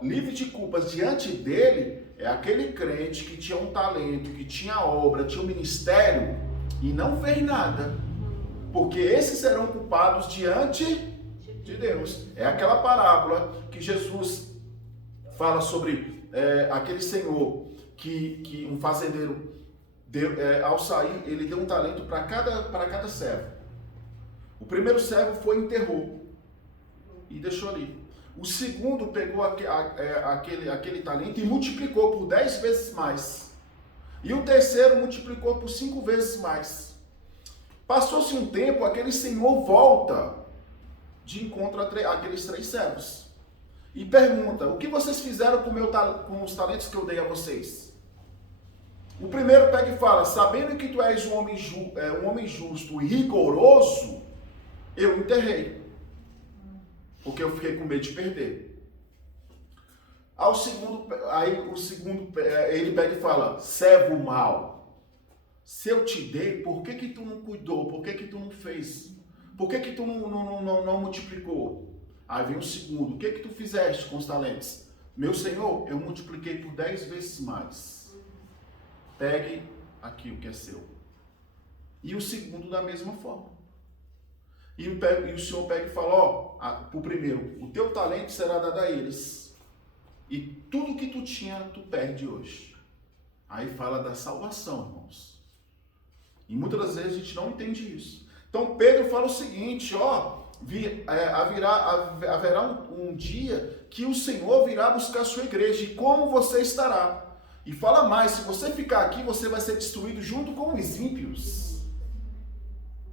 livre de culpas diante dele, é aquele crente que tinha um talento, que tinha obra, tinha um ministério, e não fez nada. Porque esses serão culpados diante de Deus. É aquela parábola que Jesus fala sobre aquele senhor que um fazendeiro ao sair, ele deu um talento para cada servo. O primeiro servo foi e enterrou e deixou ali. O segundo pegou aquele talento e multiplicou por 10 vezes mais. E o terceiro multiplicou por 5 vezes mais. Passou-se um tempo, aquele senhor volta de encontro àqueles 3 servos e pergunta: o que vocês fizeram com os talentos que eu dei a vocês? O primeiro pega e fala, sabendo que tu és um homem justo e rigoroso, eu enterrei. Porque eu fiquei com medo de perder. Ele pega e fala, servo mau, se eu te dei, por que tu não cuidou? Por que tu não fez? Por que tu não multiplicou? Aí vem o segundo, o que tu fizeste com os talentos? Meu Senhor, eu multipliquei por 10 vezes mais. Pegue aqui o que é seu. E o segundo da mesma forma. E o Senhor pega e fala, o primeiro, o teu talento será dado a eles. E tudo que tu tinha, tu perde hoje. Aí fala da salvação, irmãos. E muitas das vezes a gente não entende isso. Então Pedro fala o seguinte, haverá um dia que o Senhor virá buscar a sua igreja. E como você estará? E fala mais, se você ficar aqui, você vai ser destruído junto com os ímpios.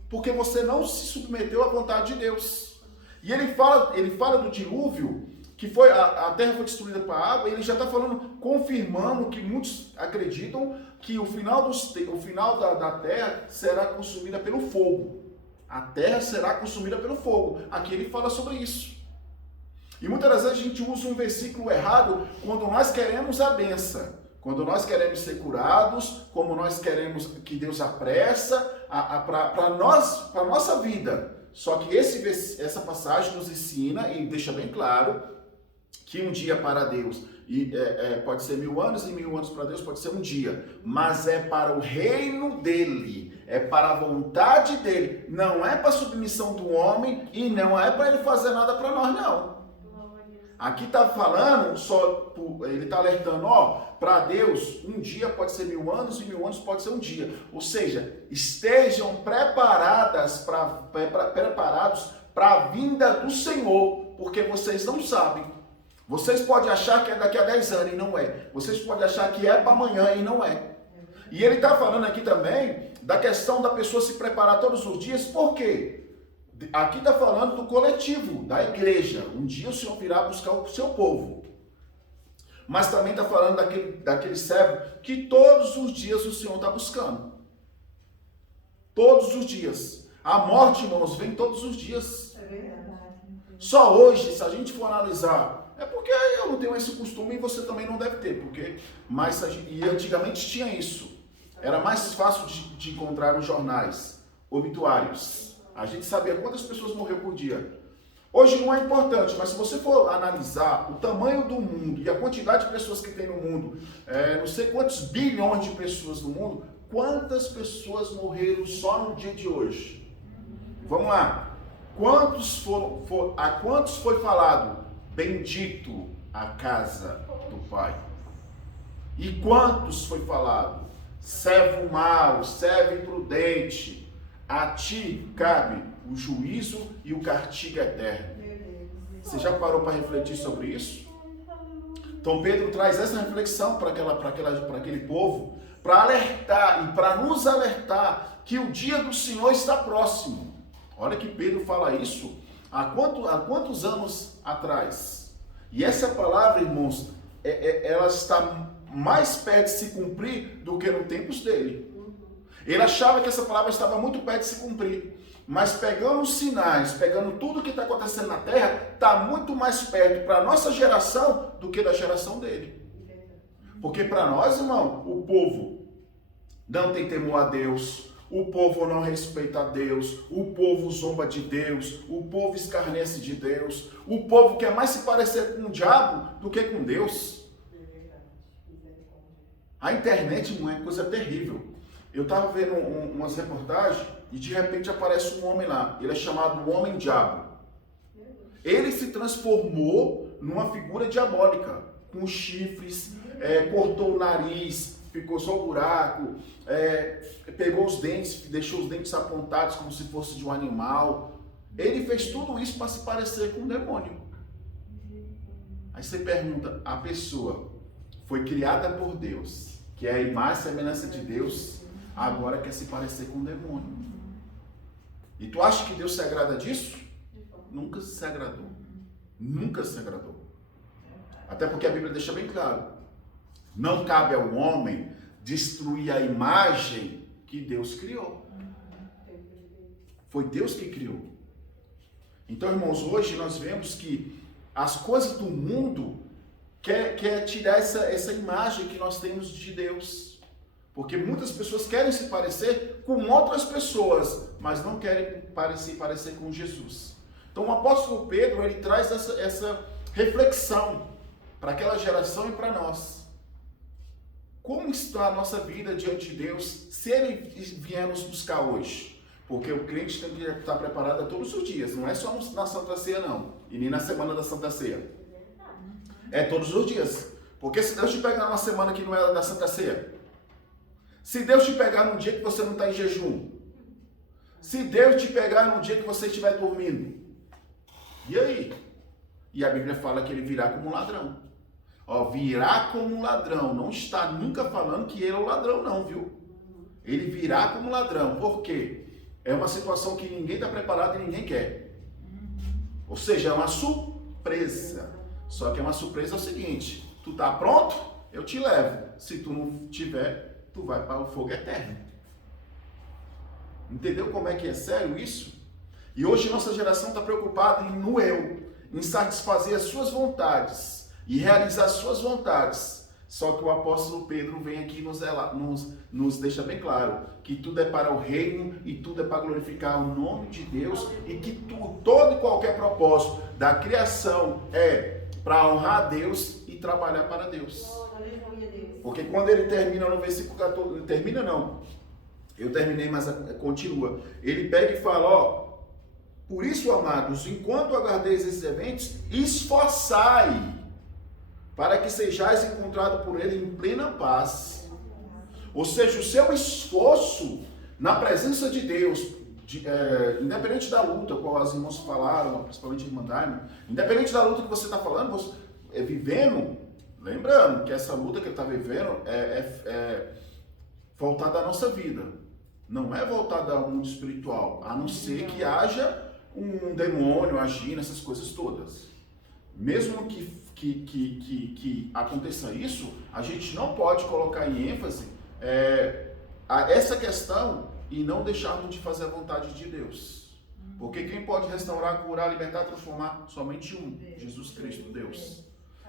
Porque você não se submeteu à vontade de Deus. E ele fala do dilúvio, que foi a terra foi destruída para a água, e ele já está falando, confirmando que muitos acreditam que o final da terra será consumida pelo fogo. A terra será consumida pelo fogo. Aqui ele fala sobre isso. E muitas das vezes a gente usa um versículo errado quando nós queremos a bênção. Quando nós queremos ser curados, como nós queremos que Deus apressa para a nossa vida. Só que essa passagem nos ensina e deixa bem claro que um dia para Deus pode ser 1000 anos, e 1000 anos para Deus pode ser um dia. Mas é para o reino dele, é para a vontade dele. Não é para a submissão do homem e não é para ele fazer nada para nós, não. Aqui está falando, ele está alertando, para Deus, um dia pode ser 1000 anos e 1000 anos pode ser um dia. Ou seja, estejam preparados para a vinda do Senhor, porque vocês não sabem. Vocês podem achar que é daqui a 10 anos e não é. Vocês podem achar que é para amanhã e não é. E ele está falando aqui também da questão da pessoa se preparar todos os dias, por quê? Aqui está falando do coletivo, da igreja. Um dia o Senhor virá buscar o seu povo. Mas também está falando daquele servo que todos os dias o Senhor está buscando. Todos os dias. A morte, irmãos, vem todos os dias. É verdade. Só hoje, se a gente for analisar, é porque eu não tenho esse costume e você também não deve ter. E antigamente tinha isso. Era mais fácil de encontrar nos jornais, obituários. A gente sabia quantas pessoas morreram por dia. Hoje não é importante, mas se você for analisar o tamanho do mundo e a quantidade de pessoas que tem no mundo, não sei quantos bilhões de pessoas no mundo, quantas pessoas morreram só no dia de hoje? Vamos lá. A quantos foi falado, bendito a casa do Pai? E quantos foi falado, servo mau, servo imprudente? A ti cabe o juízo e o castigo eterno. Você já parou para refletir sobre isso? Então Pedro traz essa reflexão para aquele povo, para alertar e para nos alertar que o dia do Senhor está próximo. Olha que Pedro fala isso há quantos anos atrás? E essa palavra, irmãos, ela está mais perto de se cumprir do que no tempos dele. Ele achava que essa palavra estava muito perto de se cumprir. Mas pegando os sinais, pegando tudo que está acontecendo na terra, está muito mais perto para a nossa geração do que da geração dele. Porque para nós, irmão, o povo não tem temor a Deus, o povo não respeita a Deus, o povo zomba de Deus, o povo escarnece de Deus, o povo quer mais se parecer com o diabo do que com Deus. A internet não é coisa terrível. Eu estava vendo umas reportagens e de repente aparece um homem lá. Ele é chamado Homem-Diabo. Ele se transformou numa figura diabólica, com chifres, cortou o nariz, ficou só um buraco, pegou os dentes, deixou os dentes apontados como se fosse de um animal. Ele fez tudo isso para se parecer com um demônio. Aí você pergunta, a pessoa foi criada por Deus, que é a imagem e semelhança de Deus, agora quer se parecer com um demônio. E tu acha que Deus se agrada disso? Nunca se agradou. Nunca se agradou. Até porque a Bíblia deixa bem claro. Não cabe ao homem destruir a imagem que Deus criou. Foi Deus que criou. Então, irmãos, hoje nós vemos que as coisas do mundo quer tirar essa imagem que nós temos de Deus. Porque muitas pessoas querem se parecer com outras pessoas, mas não querem parecer com Jesus. Então o apóstolo Pedro, ele traz essa reflexão para aquela geração e para nós. Como está a nossa vida diante de Deus se Ele vier nos buscar hoje? Porque o crente tem que estar preparado todos os dias, não é só na Santa Ceia não, e nem na semana da Santa Ceia. É todos os dias. Porque se Deus te pegar numa semana que não é da Santa Ceia, se Deus te pegar num dia que você não está em jejum, se Deus te pegar num dia que você estiver dormindo, e aí? E a Bíblia fala que ele virá como um ladrão. Ó, virá como um ladrão. Não está nunca falando que ele é o ladrão, não, viu? Ele virá como um ladrão. Por quê? É uma situação que ninguém está preparado e ninguém quer. Ou seja, é uma surpresa. Só que é uma surpresa o seguinte: tu está pronto? Eu te levo. Se tu não tiver, tu vai para o fogo eterno. Entendeu como é que é sério isso? E hoje nossa geração está preocupada no eu, em satisfazer as suas vontades e realizar as suas vontades. Só que o apóstolo Pedro vem aqui e nos deixa bem claro que tudo é para o reino e tudo é para glorificar o nome de Deus, e que todo e qualquer propósito da criação é para honrar a Deus e trabalhar para Deus. Porque quando ele termina no versículo 14, termina não, eu terminei, mas continua. Ele pega e fala, ó, por isso, amados, enquanto aguardeis esses eventos, esforçai para que sejais encontrados por ele em plena paz. Ou seja, o seu esforço na presença de Deus, independente da luta, qual as irmãs falaram, principalmente a irmã Daima, independente da luta que você está falando, você vivendo, lembrando que essa luta que ele está vivendo é voltada à nossa vida. Não é voltada ao mundo espiritual, a não ser que haja um demônio agindo, essas coisas todas. Mesmo que aconteça isso, a gente não pode colocar em ênfase essa questão e não deixarmos de fazer a vontade de Deus. Porque quem pode restaurar, curar, libertar, transformar? Somente um, Jesus Cristo, Deus.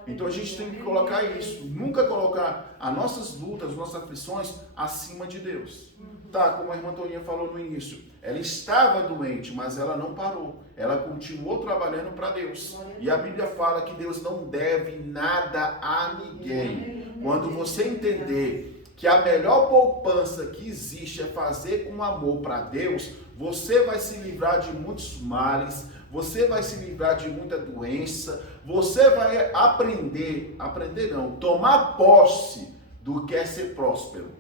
Então a gente tem que colocar isso, nunca colocar as nossas lutas, as nossas aflições acima de Deus. Tá, como a irmã Toninha falou no início, ela estava doente, mas ela não parou. Ela continuou trabalhando para Deus. E a Bíblia fala que Deus não deve nada a ninguém. Quando você entender que a melhor poupança que existe é fazer com amor para Deus, você vai se livrar de muitos males, você vai se livrar de muita doença, você vai tomar posse do que é ser próspero.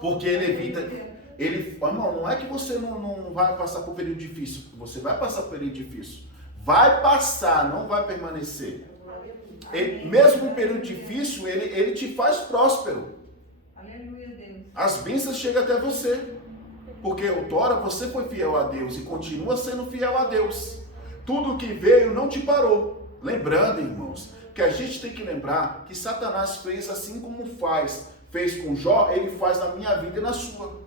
Porque ele evita, irmão, não é que você não vai passar por período difícil, você vai passar por período difícil, vai passar, não vai permanecer. Mesmo em período difícil, ele te faz próspero. As bênçãos chegam até você, porque outrora você foi fiel a Deus e continua sendo fiel a Deus. Tudo que veio não te parou. Lembrando, irmãos, que a gente tem que lembrar que Satanás fez assim como fez com Jó, ele faz na minha vida e na sua.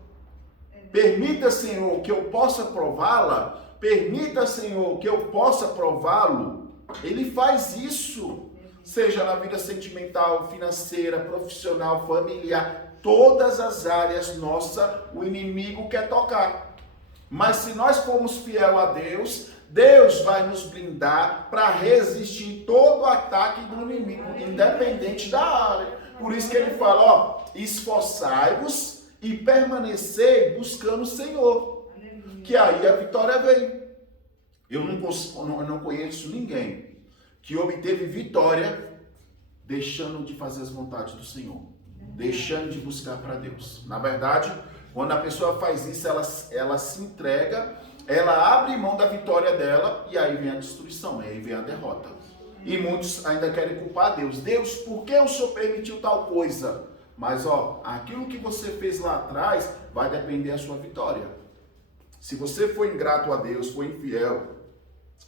Permita, Senhor, que eu possa prová-la. Permita, Senhor, que eu possa prová-lo. Ele faz isso. Seja na vida sentimental, financeira, profissional, familiar, todas as áreas nossa, o inimigo quer tocar. Mas se nós formos fiel a Deus, Deus vai nos blindar para resistir todo o ataque do inimigo, independente da área. Por isso que ele fala, ó, esforçai-vos e permanecei buscando o Senhor. Que aí a vitória vem. Eu não conheço ninguém que obteve vitória deixando de fazer as vontades do Senhor, deixando de buscar para Deus. Na verdade, quando a pessoa faz isso, ela se entrega, ela abre mão da vitória dela e aí vem a destruição, aí vem a derrota. E muitos ainda querem culpar Deus. Deus, por que o Senhor permitiu tal coisa? Mas ó, aquilo que você fez lá atrás vai depender da sua vitória. Se você foi ingrato a Deus, foi infiel.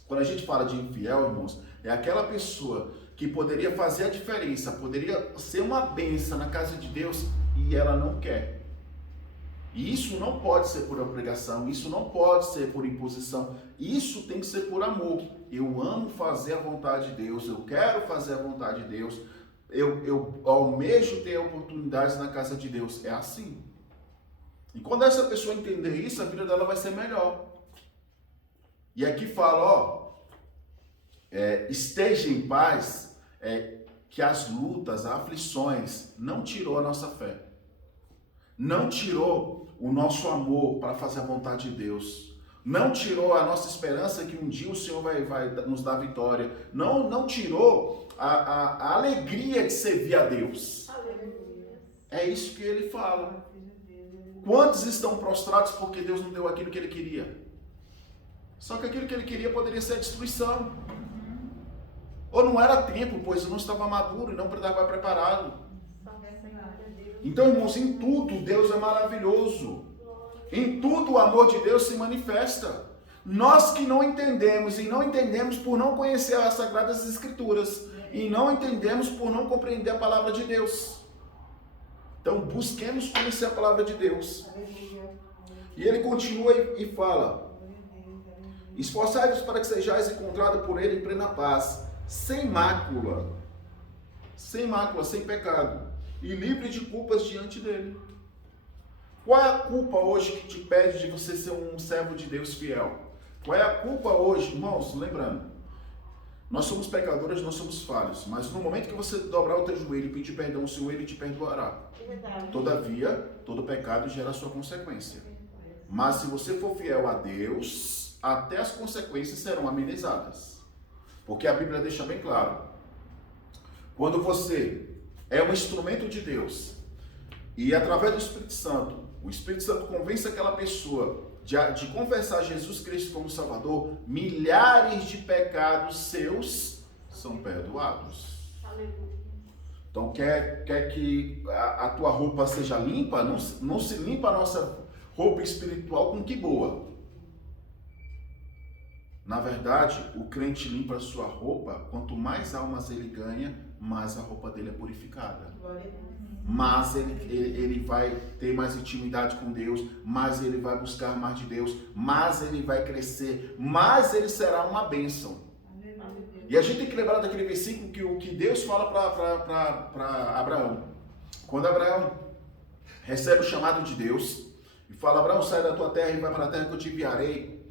Quando a gente fala de infiel, irmãos, é aquela pessoa que poderia fazer a diferença, poderia ser uma bênção na casa de Deus e ela não quer. E isso não pode ser por obrigação, isso não pode ser por imposição, isso tem que ser por amor. Eu amo fazer a vontade de Deus, eu quero fazer a vontade de Deus, eu almejo ter oportunidades na casa de Deus. É assim. E quando essa pessoa entender isso, a vida dela vai ser melhor. E aqui fala, esteja em paz, que as lutas, as aflições não tirou a nossa fé. Não tirou o nosso amor para fazer a vontade de Deus. Não tirou a nossa esperança que um dia o Senhor vai nos dar vitória. Não tirou a alegria de servir a Deus. É isso que ele fala. Quantos estão prostrados porque Deus não deu aquilo que ele queria? Só que aquilo que ele queria poderia ser a destruição. Ou não era tempo, pois não estava maduro e não estava preparado. Então, irmãos, em tudo Deus é maravilhoso. Em tudo o amor de Deus se manifesta. Nós que não entendemos, e não entendemos por não conhecer as Sagradas Escrituras, e não entendemos por não compreender a palavra de Deus. Então, busquemos conhecer a palavra de Deus. E ele continua e fala: esforçai-vos para que sejais encontrados por ele em plena paz, sem mácula, sem pecado, e livre de culpas diante dele. Qual é a culpa hoje que te impede de você ser um servo de Deus fiel? Qual é a culpa hoje? Irmãos, lembrando, nós somos pecadores, nós somos falhos, mas no momento que você dobrar o teu joelho e pedir perdão, o Senhor, ele te perdoará. Todavia, todo pecado gera a sua consequência. Mas se você for fiel a Deus, até as consequências serão amenizadas. Porque a Bíblia deixa bem claro, quando você é um instrumento de Deus, e através do Espírito Santo, o Espírito Santo convence aquela pessoa de confessar Jesus Cristo como Salvador, milhares de pecados seus são perdoados. Então, quer que a tua roupa seja limpa? Não se limpa a nossa roupa espiritual com que boa. Na verdade, o crente limpa a sua roupa, quanto mais almas ele ganha, mais a roupa dele é purificada. Mas ele vai ter mais intimidade com Deus, mais ele vai buscar mais de Deus, mais ele vai crescer, mais ele será uma bênção. E a gente tem que lembrar daquele versículo que Deus fala para Abraão. Quando Abraão recebe o chamado de Deus e fala: Abraão, sai da tua terra e vai para a terra que eu te enviarei.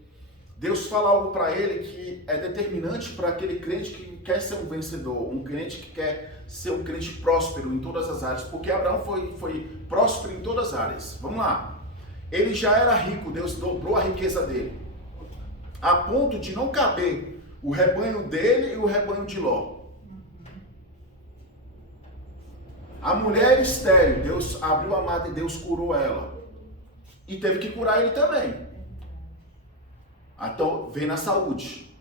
Deus fala algo para ele que é determinante para aquele crente que quer ser um vencedor, um crente que quer ser um crente próspero em todas as áreas, porque Abraão foi próspero em todas as áreas. Vamos lá. Ele já era rico, Deus dobrou a riqueza dele, a ponto de não caber o rebanho dele e o rebanho de Ló. A mulher estéril, Deus abriu a madre e Deus curou ela. E teve que curar ele também. Então, vem na saúde.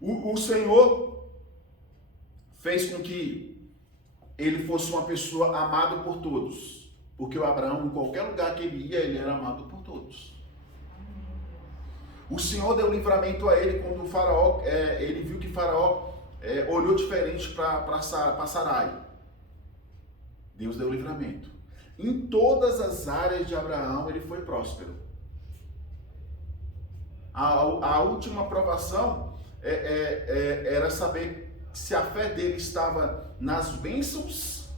O Senhor fez com que ele fosse uma pessoa amada por todos. Porque o Abraão, em qualquer lugar que ele ia, ele era amado por todos. O Senhor deu livramento a ele quando o faraó, ele viu que o faraó olhou diferente para Sarai. Deus deu livramento. Em todas as áreas de Abraão, ele foi próspero. A última provação era saber se a fé dele estava nas bênçãos,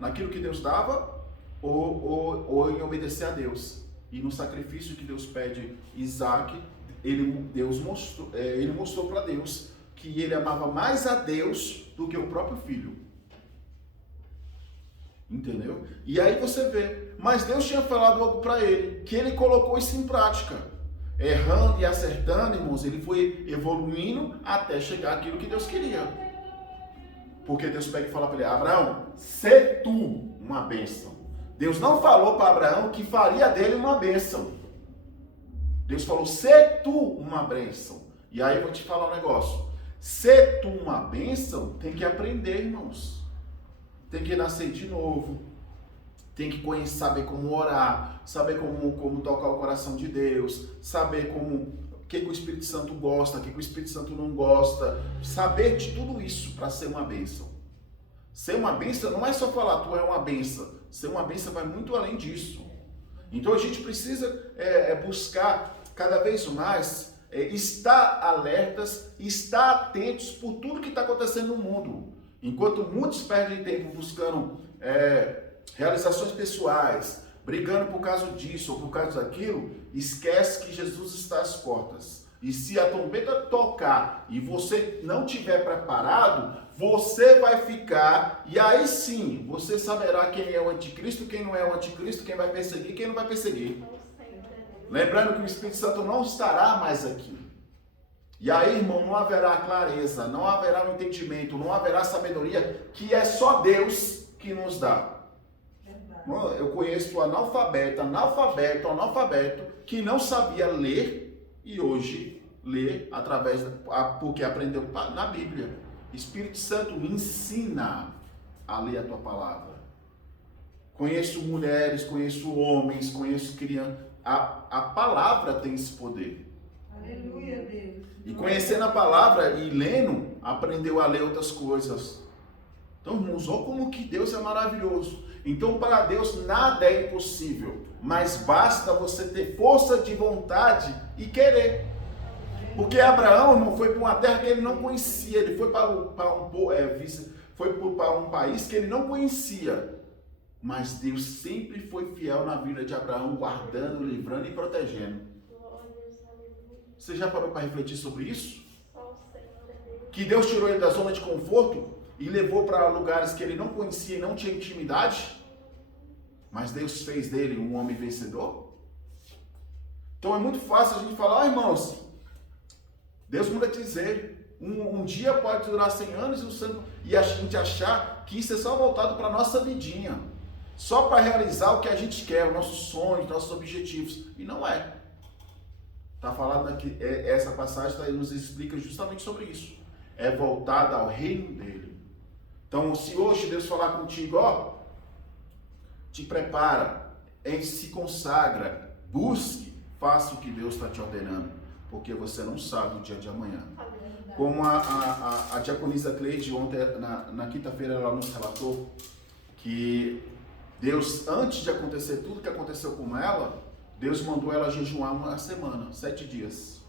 naquilo que Deus dava, ou em obedecer a Deus. E no sacrifício que Deus pede Isaac, ele mostrou para Deus que ele amava mais a Deus do que o próprio filho. Entendeu? E aí você vê, mas Deus tinha falado algo para ele, que ele colocou isso em prática. Errando e acertando, irmãos, ele foi evoluindo até chegar àquilo que Deus queria. Porque Deus pega e fala para ele: Abraão, sê tu uma bênção. Deus não falou para Abraão que faria dele uma bênção. Deus falou: sê tu uma bênção. E aí eu vou te falar um negócio. Ser tu uma bênção, tem que aprender, irmãos. Tem que nascer de novo. Tem que conhecer, saber como orar, saber como tocar o coração de Deus, saber como o que o Espírito Santo gosta, o que o Espírito Santo não gosta. Saber de tudo isso para ser uma bênção. Ser uma bênção não é só falar, tu é uma bênção. Ser uma bênção vai muito além disso. Então a gente precisa buscar cada vez mais estar alertas, estar atentos por tudo que está acontecendo no mundo. Enquanto muitos perdem tempo buscando realizações pessoais, brigando por causa disso ou por causa daquilo, esquece que Jesus está às portas. E se a trombeta tocar e você não estiver preparado, você vai ficar, e aí sim, você saberá quem é o anticristo, quem não é o anticristo, quem vai perseguir, quem não vai perseguir. Lembrando que o Espírito Santo não estará mais aqui. E aí, irmão, não haverá clareza, não haverá um entendimento, não haverá sabedoria, que é só Deus que nos dá. Eu conheço analfabeto, que não sabia ler e hoje lê porque aprendeu na Bíblia. Espírito Santo me ensina a ler a tua palavra. Conheço mulheres, conheço homens, conheço crianças. A palavra tem esse poder. Aleluia, Deus. E conhecendo a palavra e lendo, aprendeu a ler outras coisas. Então, irmãos, olha como que Deus é maravilhoso. Então, para Deus nada é impossível, mas basta você ter força de vontade e querer. Porque Abraão, irmão, foi para uma terra que ele não conhecia, ele foi para um país que ele não conhecia. Mas Deus sempre foi fiel na vida de Abraão, guardando, livrando e protegendo. Você já parou para refletir sobre isso? Que Deus tirou ele da zona de conforto e levou para lugares que ele não conhecia e não tinha intimidade? Mas Deus fez dele um homem vencedor? Então é muito fácil a gente falar, irmãos, Deus manda dizer, um dia pode durar 100 anos e a gente achar que isso é só voltado para a nossa vidinha. Só para realizar o que a gente quer, os nossos sonhos, nossos objetivos. E não é. Está falando aqui, essa passagem nos explica justamente sobre isso. É voltada ao reino dele. Então, se hoje Deus falar contigo, te prepara, se consagra, busque, faça o que Deus está te ordenando, porque você não sabe o dia de amanhã. Como a diaconisa Cleide ontem, na quinta-feira, ela nos relatou que Deus, antes de acontecer tudo que aconteceu com ela, Deus mandou ela jejuar uma semana, 7 dias.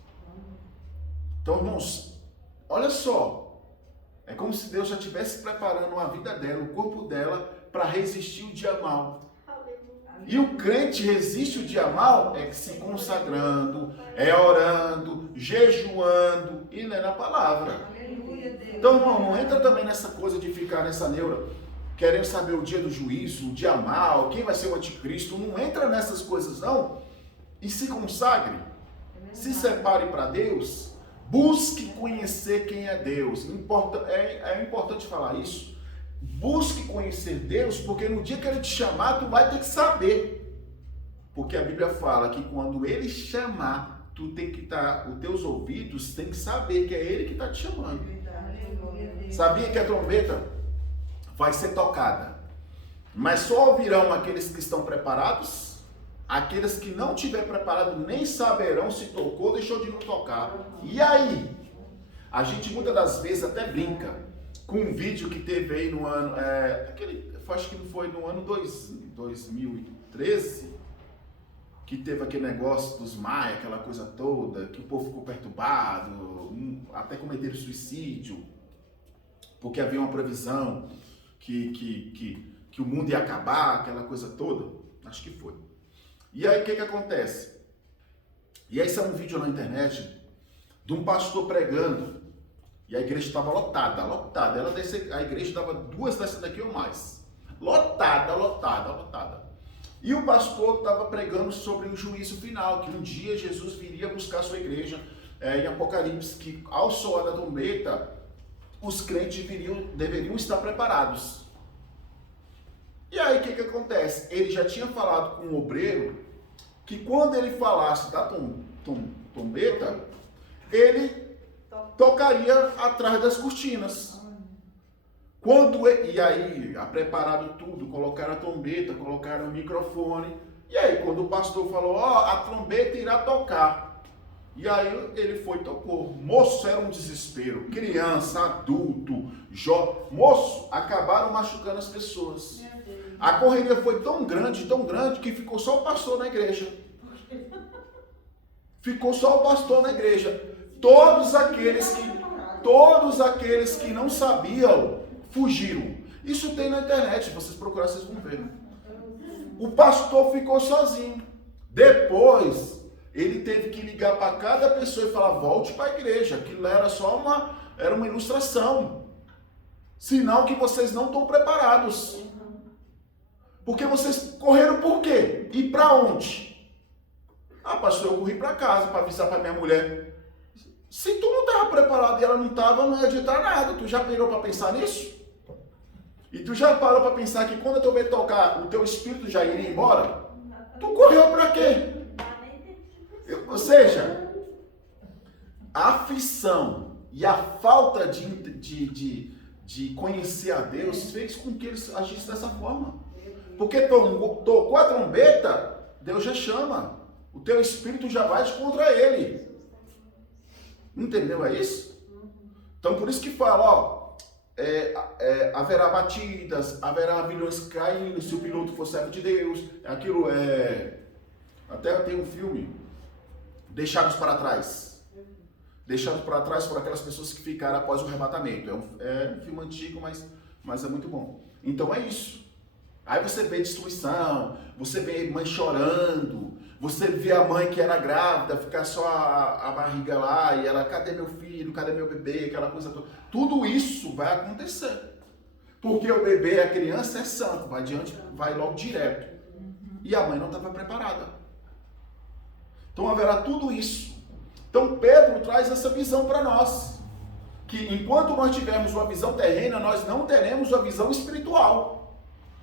Então, irmãos, olha só, é como se Deus já estivesse preparando a vida dela, o corpo dela, para resistir o dia mal. E o crente resiste o dia mal se consagrando, orando, jejuando e lendo a palavra. Então, irmão, não entra também nessa coisa de ficar nessa neura, querendo saber o dia do juízo, o dia mal, quem vai ser o anticristo. Não entra nessas coisas não, e se consagre, se separe para Deus, busque conhecer quem é Deus. É importante falar isso. Busque conhecer Deus, porque no dia que Ele te chamar, tu vai ter que saber. Porque a Bíblia fala que quando Ele chamar, tu tem que estar, os teus ouvidos tem que saber que é Ele que está te chamando. Sabia que a trombeta vai ser tocada, mas só ouvirão aqueles que estão preparados. Aqueles que não estiver preparado nem saberão se tocou ou deixou de não tocar. E aí? A gente muitas das vezes até brinca com um vídeo que teve aí no ano, acho que foi no ano 2013, que teve aquele negócio dos Maia, aquela coisa toda, que o povo ficou perturbado, até cometeram suicídio, porque havia uma previsão que o mundo ia acabar, aquela coisa toda. Acho que foi. E aí o que acontece? E aí saiu um vídeo na internet de um pastor pregando, e a igreja estava lotada. A igreja dava 2 dessas daqui ou mais. Lotada. E o pastor estava pregando sobre o juízo final, que um dia Jesus viria buscar a sua igreja, em Apocalipse, que ao soar da trombeta, os crentes deveriam estar preparados. E aí o que acontece? Ele já tinha falado com o obreiro que quando ele falasse da trombeta, ele tocaria atrás das cortinas. E aí, preparado tudo, colocaram a trombeta, colocaram o microfone. E aí, quando o pastor falou, a trombeta irá tocar. E aí ele foi e tocou. Moço, era um desespero. Criança, adulto, jovem. Moço, acabaram machucando as pessoas. A correria foi tão grande, que ficou só o pastor na igreja. Ficou só o pastor na igreja. Todos aqueles que não sabiam, fugiram. Isso tem na internet, vocês procurarem, vocês vão ver. O pastor ficou sozinho. Depois, ele teve que ligar para cada pessoa e falar, volte para a igreja. Aquilo era só uma ilustração. Sinal que vocês não estão preparados. Porque vocês correram por quê? E para onde? Ah, pastor, eu corri para casa para avisar para minha mulher. Se tu não estava preparado e ela não estava, não ia adiantar nada. Tu já parou para pensar nisso? E tu já parou para pensar que quando eu também tocar, o teu espírito já iria embora? Tu correu para quê? Ou seja, a aflição e a falta de conhecer a Deus fez com que eles agissem dessa forma. Porque tocou a trombeta, Deus já chama. O teu espírito já vai contra ele. Entendeu? É isso? Então por isso que fala, ó, haverá batidas, haverá aviões caindo, se o piloto for servo de Deus. Aquilo até tem um filme, Deixados para Trás. Deixados para Trás foram aquelas pessoas que ficaram após o arrebatamento. É um filme antigo, mas é muito bom. Então é isso. Aí você vê destruição, você vê mãe chorando, você vê a mãe que era grávida, ficar só a barriga lá, e ela, cadê meu filho, cadê meu bebê, aquela coisa toda. Tudo isso vai acontecer. Porque o bebê, a criança é santo, vai adiante, vai logo direto. E a mãe não estava preparada. Então haverá tudo isso. Então Pedro traz essa visão para nós. Que enquanto nós tivermos uma visão terrena, nós não teremos uma visão espiritual.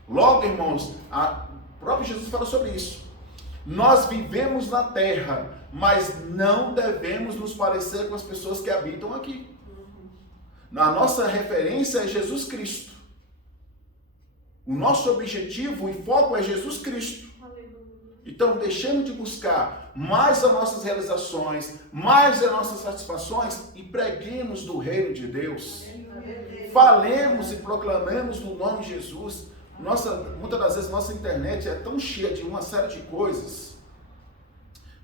Logo, irmãos, o próprio Jesus fala sobre isso. Nós vivemos na terra, mas não devemos nos parecer com as pessoas que habitam aqui. A nossa referência é Jesus Cristo. O nosso objetivo e foco é Jesus Cristo. Então, deixemos de buscar mais as nossas realizações, mais as nossas satisfações e preguemos do reino de Deus. Falemos e proclamemos no nome de Jesus. Muitas das vezes nossa internet é tão cheia de uma série de coisas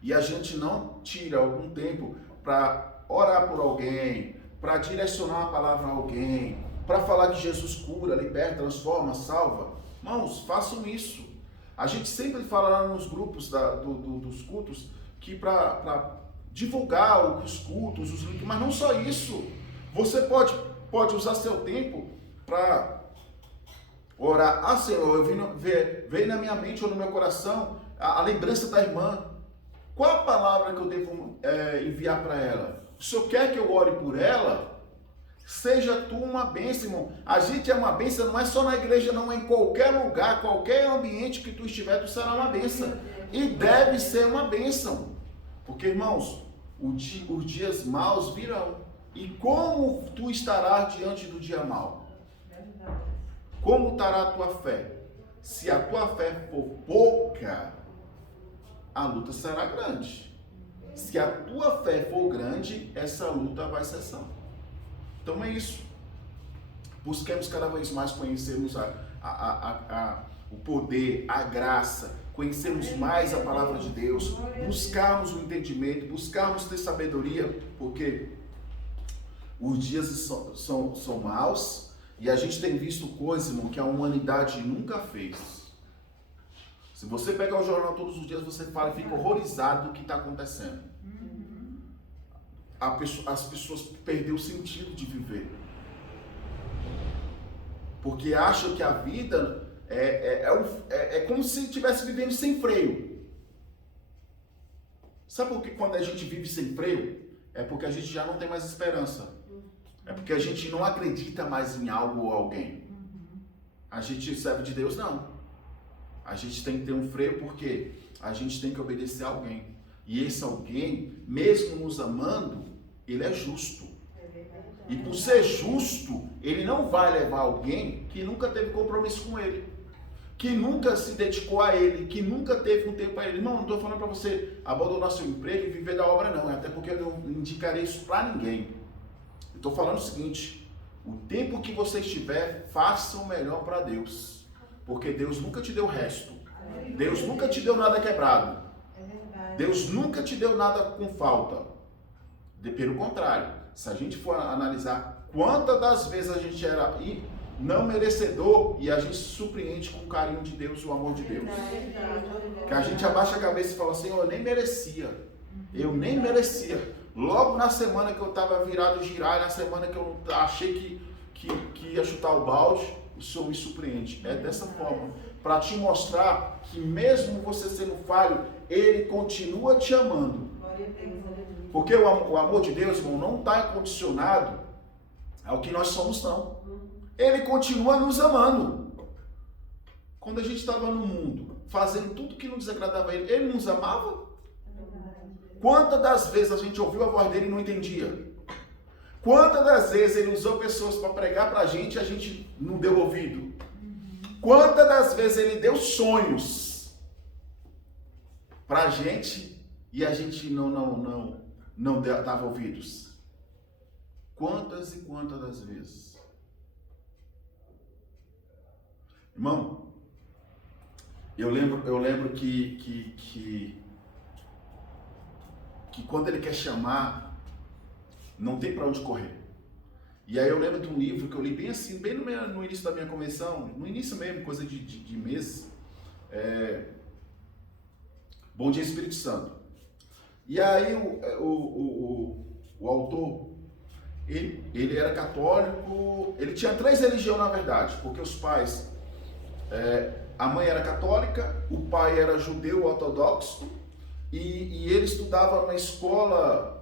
e a gente não tira algum tempo para orar por alguém, para direcionar a palavra a alguém, para falar que Jesus cura, liberta, transforma, salva. Irmãos, façam isso. A gente sempre fala lá nos grupos dos cultos que para divulgar os cultos, os links, mas não só isso. Você pode usar seu tempo para orar. Ah, Senhor, veio na minha mente ou no meu coração a lembrança da irmã. Qual a palavra que eu devo enviar para ela? O Senhor quer que eu ore por ela? Seja tu uma bênção, irmão. A gente é uma bênção, não é só na igreja, não, é em qualquer lugar, qualquer ambiente que tu estiver, tu será uma bênção. E deve ser uma bênção. Porque, irmãos, os dias maus virão. E como tu estarás diante do dia mau? Como estará a tua fé? Se a tua fé for pouca, a luta será grande. Se a tua fé for grande, essa luta vai cessar. Então é isso. Busquemos cada vez mais conhecermos o poder, a graça, conhecermos mais a palavra de Deus, buscarmos o entendimento, buscarmos ter sabedoria, porque os dias são maus e a gente tem visto coisas, irmão, que a humanidade nunca fez. Se você pegar o jornal todos os dias, você fala e fica horrorizado do que está acontecendo. As pessoas perderam o sentido de viver. Porque acham que a vida é como se estivesse vivendo sem freio. Sabe por que quando a gente vive sem freio? É porque a gente já não tem mais esperança. É porque a gente não acredita mais em algo ou alguém. A gente serve de Deus, não. A gente tem que ter um freio porque a gente tem que obedecer a alguém. E esse alguém, mesmo nos amando, ele é justo. E por ser justo, ele não vai levar alguém que nunca teve compromisso com ele. que nunca se dedicou a ele, que nunca teve um tempo para ele. Irmão, não estou falando para você abandonar seu emprego e viver da obra, não. Até porque eu não indicarei isso para ninguém. Eu estou falando o seguinte: o tempo que você estiver, faça o melhor para Deus. Porque Deus nunca te deu resto. Deus nunca te deu nada quebrado. Deus nunca te deu nada com falta. Pelo contrário, se a gente for analisar quantas das vezes a gente era não merecedor e a gente se surpreende com o carinho de Deus, o amor de Deus. Que a gente abaixa a cabeça e fala assim: eu nem merecia. Eu nem merecia. Logo na semana que eu estava virado girar, na semana que eu achei que ia chutar o balde, o Senhor me surpreende. É dessa forma. Para te mostrar que mesmo você sendo falho, Ele continua te amando. Porque o amor de Deus, irmão, não está condicionado ao que nós somos, não. Ele continua nos amando. Quando a gente estava no mundo, fazendo tudo que não desagradava a Ele, Ele nos amava? Quantas das vezes a gente ouviu a voz dele e não entendia? Quantas das vezes Ele usou pessoas para pregar para a gente não deu ouvido? Quantas das vezes Ele deu sonhos para a gente e a gente não dava ouvidos? Quantas e quantas das vezes? Irmão, eu lembro que quando Ele quer chamar, não tem para onde correr. E aí eu lembro de um livro que eu li bem assim, bem no início da minha convenção, no início mesmo, coisa de meses, Bom Dia Espírito Santo. E aí o autor, ele era católico, ele tinha 3 religiões na verdade, porque os pais, a mãe era católica, o pai era judeu ortodoxo, e ele estudava na escola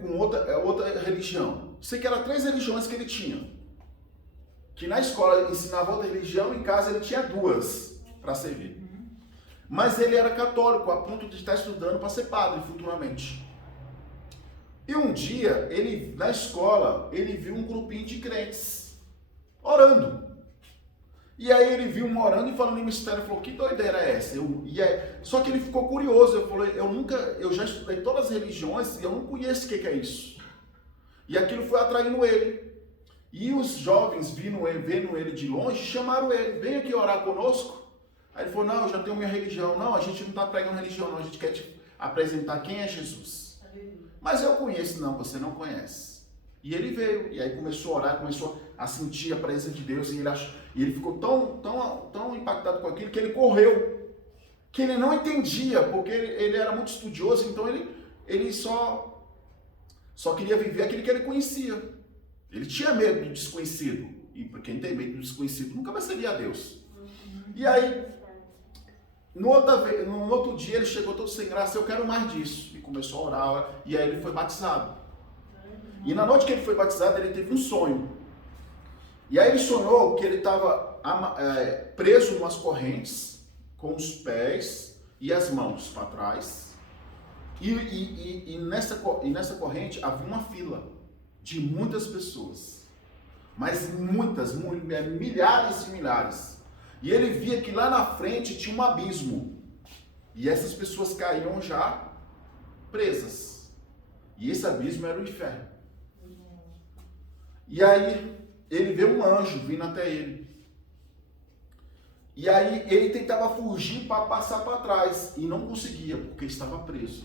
com outra religião. Sei que eram 3 religiões que ele tinha. Que na escola ele ensinava outra religião, em casa ele tinha 2 para servir. Mas ele era católico, a ponto de estar estudando para ser padre futuramente. E um dia, na escola, ele viu um grupinho de crentes orando. E aí ele viu um orando e falando em mistério, falou: que doideira é essa? Só que ele ficou curioso, eu falei: eu já estudei todas as religiões e eu não conheço o que é isso. E aquilo foi atraindo ele. E os jovens, vendo ele de longe, chamaram ele: vem aqui orar conosco. Aí ele falou: não, eu já tenho minha religião. Não, a gente não está pregando religião, não, a gente quer te apresentar quem é Jesus. Mas eu conheço. Não, você não conhece. E ele veio, e aí começou a orar, começou a sentir a presença de Deus, e ele ficou tão impactado com aquilo que ele correu, que ele não entendia, porque ele era muito estudioso, então ele só queria viver aquilo que ele conhecia. Ele tinha medo do desconhecido, e quem tem medo do desconhecido nunca vai servir a Deus. E aí, no outro dia ele chegou todo sem graça: eu quero mais disso, e começou a orar, e aí ele foi batizado. E na noite que ele foi batizado, ele teve um sonho. E aí ele sonhou que ele estava preso em umas correntes, com os pés e as mãos para trás. E nessa corrente havia uma fila de muitas pessoas. Mas muitas, milhares e milhares. E ele via que lá na frente tinha um abismo. E essas pessoas caíam já presas. E esse abismo era o inferno. E aí ele vê um anjo vindo até ele. E aí ele tentava fugir para passar para trás e não conseguia, porque estava preso.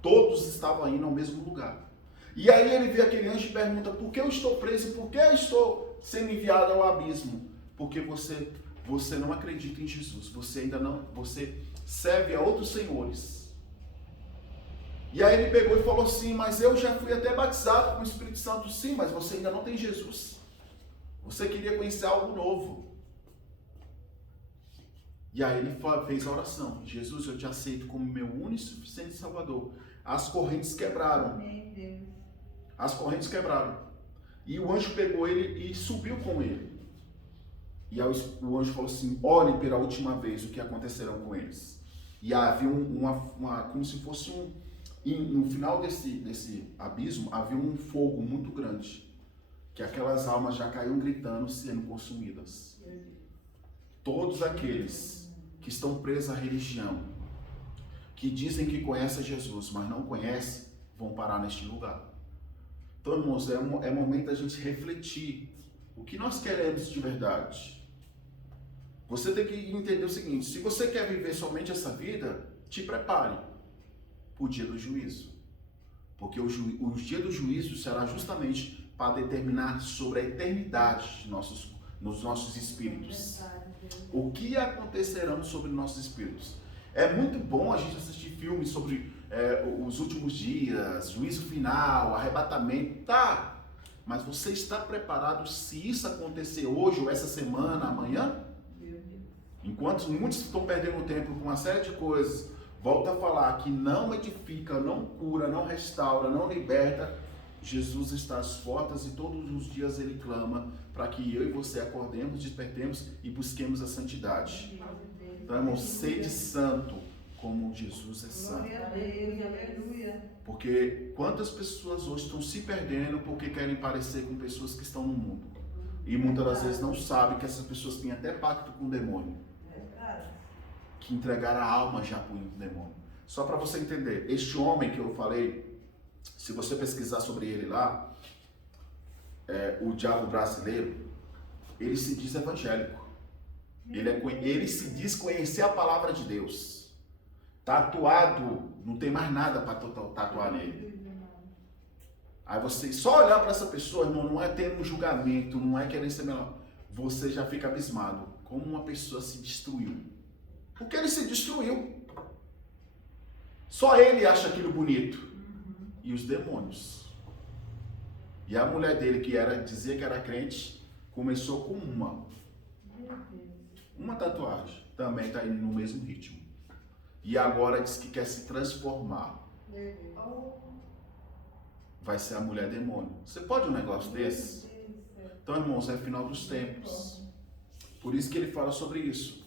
Todos estavam indo ao mesmo lugar. E aí ele vê aquele anjo e pergunta: por que eu estou preso? Por que eu estou sendo enviado ao abismo? Porque você não acredita em Jesus. Você serve a outros senhores. E aí ele pegou e falou assim: mas eu já fui até batizado com o Espírito Santo. Sim, mas você ainda não tem Jesus. Você queria conhecer algo novo. E aí ele fez a oração: Jesus, eu te aceito como meu único e suficiente Salvador. As correntes quebraram. As correntes quebraram. E o anjo pegou ele e subiu com ele. E aí o anjo falou assim: olhe pela última vez o que acontecerá com eles. E havia como se fosse no final desse abismo, havia um fogo muito grande, que aquelas almas já caíam gritando, sendo consumidas. Todos aqueles que estão presos à religião, que dizem que conhecem Jesus, mas não conhecem, vão parar neste lugar. Então, irmãos, é momento da gente refletir o que nós queremos de verdade. Você tem que entender o seguinte: se você quer viver somente essa vida, te prepare para o dia do juízo. Porque o dia do juízo será justamente para determinar sobre a eternidade nos nossos espíritos. O que acontecerá sobre nossos espíritos? É muito bom a gente assistir filmes sobre os últimos dias, juízo final, arrebatamento, tá? Mas você está preparado se isso acontecer hoje, ou essa semana, amanhã? Enquanto muitos estão perdendo tempo com uma série de coisas, volta a falar que não edifica, não cura, não restaura, não liberta, Jesus está às portas e todos os dias Ele clama para que eu e você acordemos, despertemos e busquemos a santidade. Então, irmão, sede santo como Jesus é santo. Glória a Deus, aleluia. Porque quantas pessoas hoje estão se perdendo porque querem parecer com pessoas que estão no mundo. E muitas das vezes não sabem que essas pessoas têm até pacto com o demônio. Que entregaram a alma já para o demônio. Só para você entender, este homem que eu falei, se você pesquisar sobre ele lá, o diabo brasileiro, ele se diz evangélico. Ele se diz conhecer a palavra de Deus. Tatuado, não tem mais nada para tatuar nele. Aí você só olhar para essa pessoa, irmão, não é ter um julgamento, não é querer ser melhor. Você já fica abismado como uma pessoa se destruiu. Porque ele se destruiu. Só ele acha aquilo bonito. E os demônios. E a mulher dele, que dizia que era crente, começou com uma tatuagem. Também está indo no mesmo ritmo. E agora diz que quer se transformar. Vai ser a mulher demônio. Você pode um negócio desse? Então, irmãos, é final dos tempos. Por isso que ele fala sobre isso.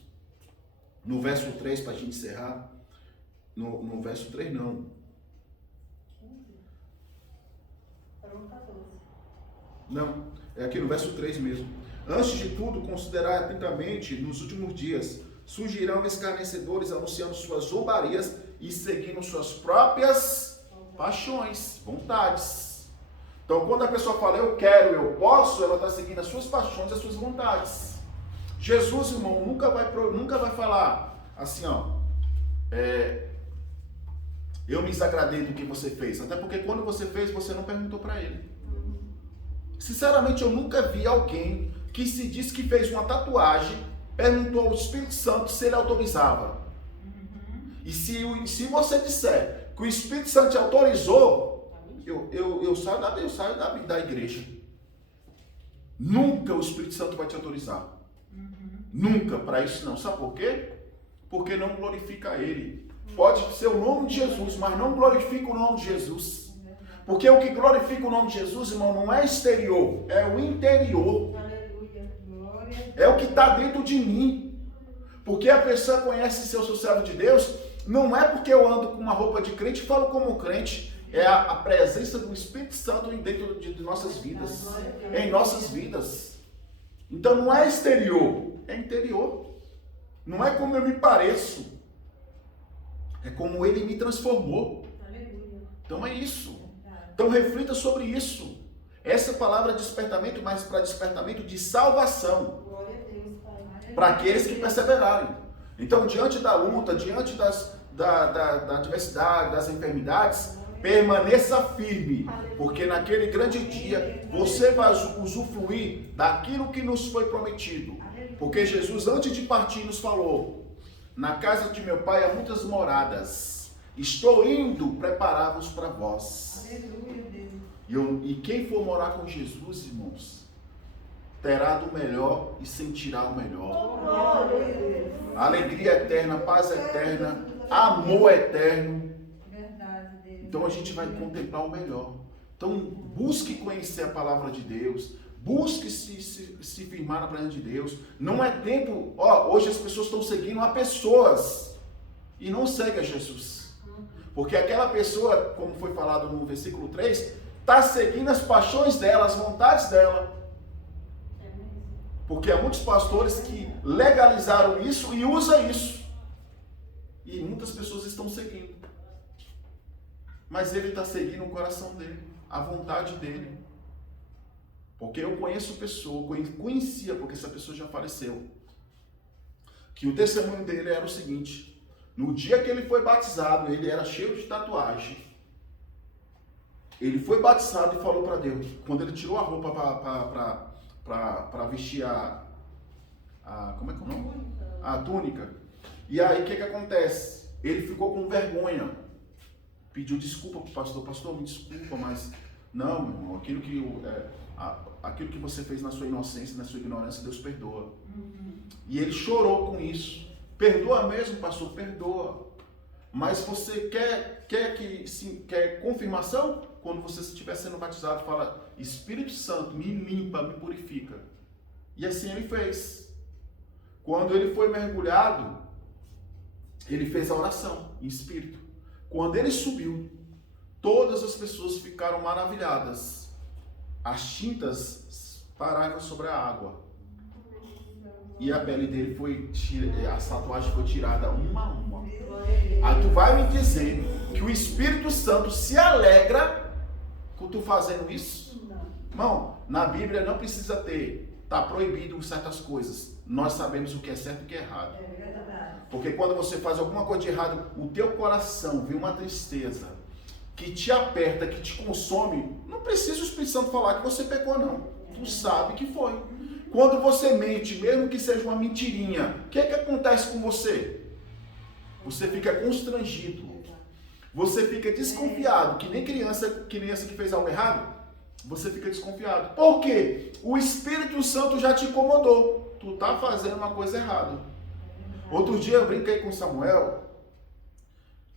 No verso 3, para a gente encerrar. No verso 3 não. Não, é aqui no verso 3 mesmo. Antes de tudo, considerai atentamente, nos últimos dias, surgirão escarnecedores anunciando suas zombarias e seguindo suas próprias paixões, vontades. Então, quando a pessoa fala eu quero, eu posso, ela está seguindo as suas paixões, as suas vontades. Jesus, irmão, nunca vai falar assim, ó, eu me desagradei do que você fez. Até porque quando você fez, você não perguntou para ele. Sinceramente, eu nunca vi alguém que se disse que fez uma tatuagem, perguntou ao Espírito Santo se ele autorizava. E se você disser que o Espírito Santo te autorizou, eu saio da igreja. Nunca o Espírito Santo vai te autorizar. Nunca, para isso não. Sabe por quê? Porque não glorifica ele. Pode ser o nome de Jesus, mas não glorifica o nome de Jesus. Porque o que glorifica o nome de Jesus, irmão, não é exterior, é o interior. É o que está dentro de mim. Porque a pessoa conhece se eu sou servo de Deus, não é porque eu ando com uma roupa de crente e falo como crente. É a presença do Espírito Santo dentro de nossas vidas. Em nossas vidas. Então não é exterior, é interior. Não é como eu me pareço. É como ele me transformou. Então é isso. Então reflita sobre isso. Essa palavra é despertamento, mas para despertamento de salvação. Para aqueles que perseverarem. Então, diante da luta, diante da adversidade, das enfermidades, permaneça firme. Porque naquele grande dia, você vai usufruir daquilo que nos foi prometido. Porque Jesus, antes de partir, nos falou: na casa de meu pai há muitas moradas. Estou indo preparar-vos para vós. E quem for morar com Jesus, irmãos, terá do melhor e sentirá o melhor. Alegria eterna, paz eterna, amor eterno. Então a gente vai contemplar o melhor. Então busque conhecer a palavra de Deus. Busque se firmar na presença de Deus. Não é tempo... hoje as pessoas estão seguindo a pessoas e não seguem a Jesus. Porque aquela pessoa, como foi falado no versículo 3, está seguindo as paixões dela, as vontades dela. Porque há muitos pastores que legalizaram isso e usam isso. E muitas pessoas estão seguindo. Mas ele está seguindo o coração dele, a vontade dele. Porque eu conhecia, porque essa pessoa já faleceu, que o testemunho dele era o seguinte: no dia que ele foi batizado, ele era cheio de tatuagem. Ele foi batizado e falou para Deus, quando ele tirou a roupa para vestir como é que é o nome? A túnica. E aí o que acontece? Ele ficou com vergonha. Pediu desculpa para o pastor. Pastor, me desculpa, mas não, meu irmão, aquilo que você fez na sua inocência, na sua ignorância, Deus perdoa. E ele chorou com isso. Perdoa mesmo, pastor? Perdoa. Mas você quer confirmação? Quando você estiver sendo batizado, fala: Espírito Santo, me limpa, me purifica. E assim ele fez. Quando ele foi mergulhado, ele fez a oração em espírito. Quando ele subiu, todas as pessoas ficaram maravilhadas. As tintas paravam sobre a água. E a pele dele a tatuagem foi tirada uma a uma. Aí tu vai me dizer que o Espírito Santo se alegra com tu fazendo isso? Irmão, na Bíblia não precisa tá proibido certas coisas. Nós sabemos o que é certo e o que é errado. Porque quando você faz alguma coisa de errado, o teu coração vê uma tristeza que te aperta, que te consome. Não precisa o Espírito Santo falar que você pecou, não. Tu sabe que foi. Quando você mente, mesmo que seja uma mentirinha, o que acontece com você? Você fica constrangido. Você fica desconfiado, que nem criança que fez algo errado. Você fica desconfiado. Por quê? O Espírito Santo já te incomodou. Tu tá fazendo uma coisa errada. Outro dia eu brinquei com o Samuel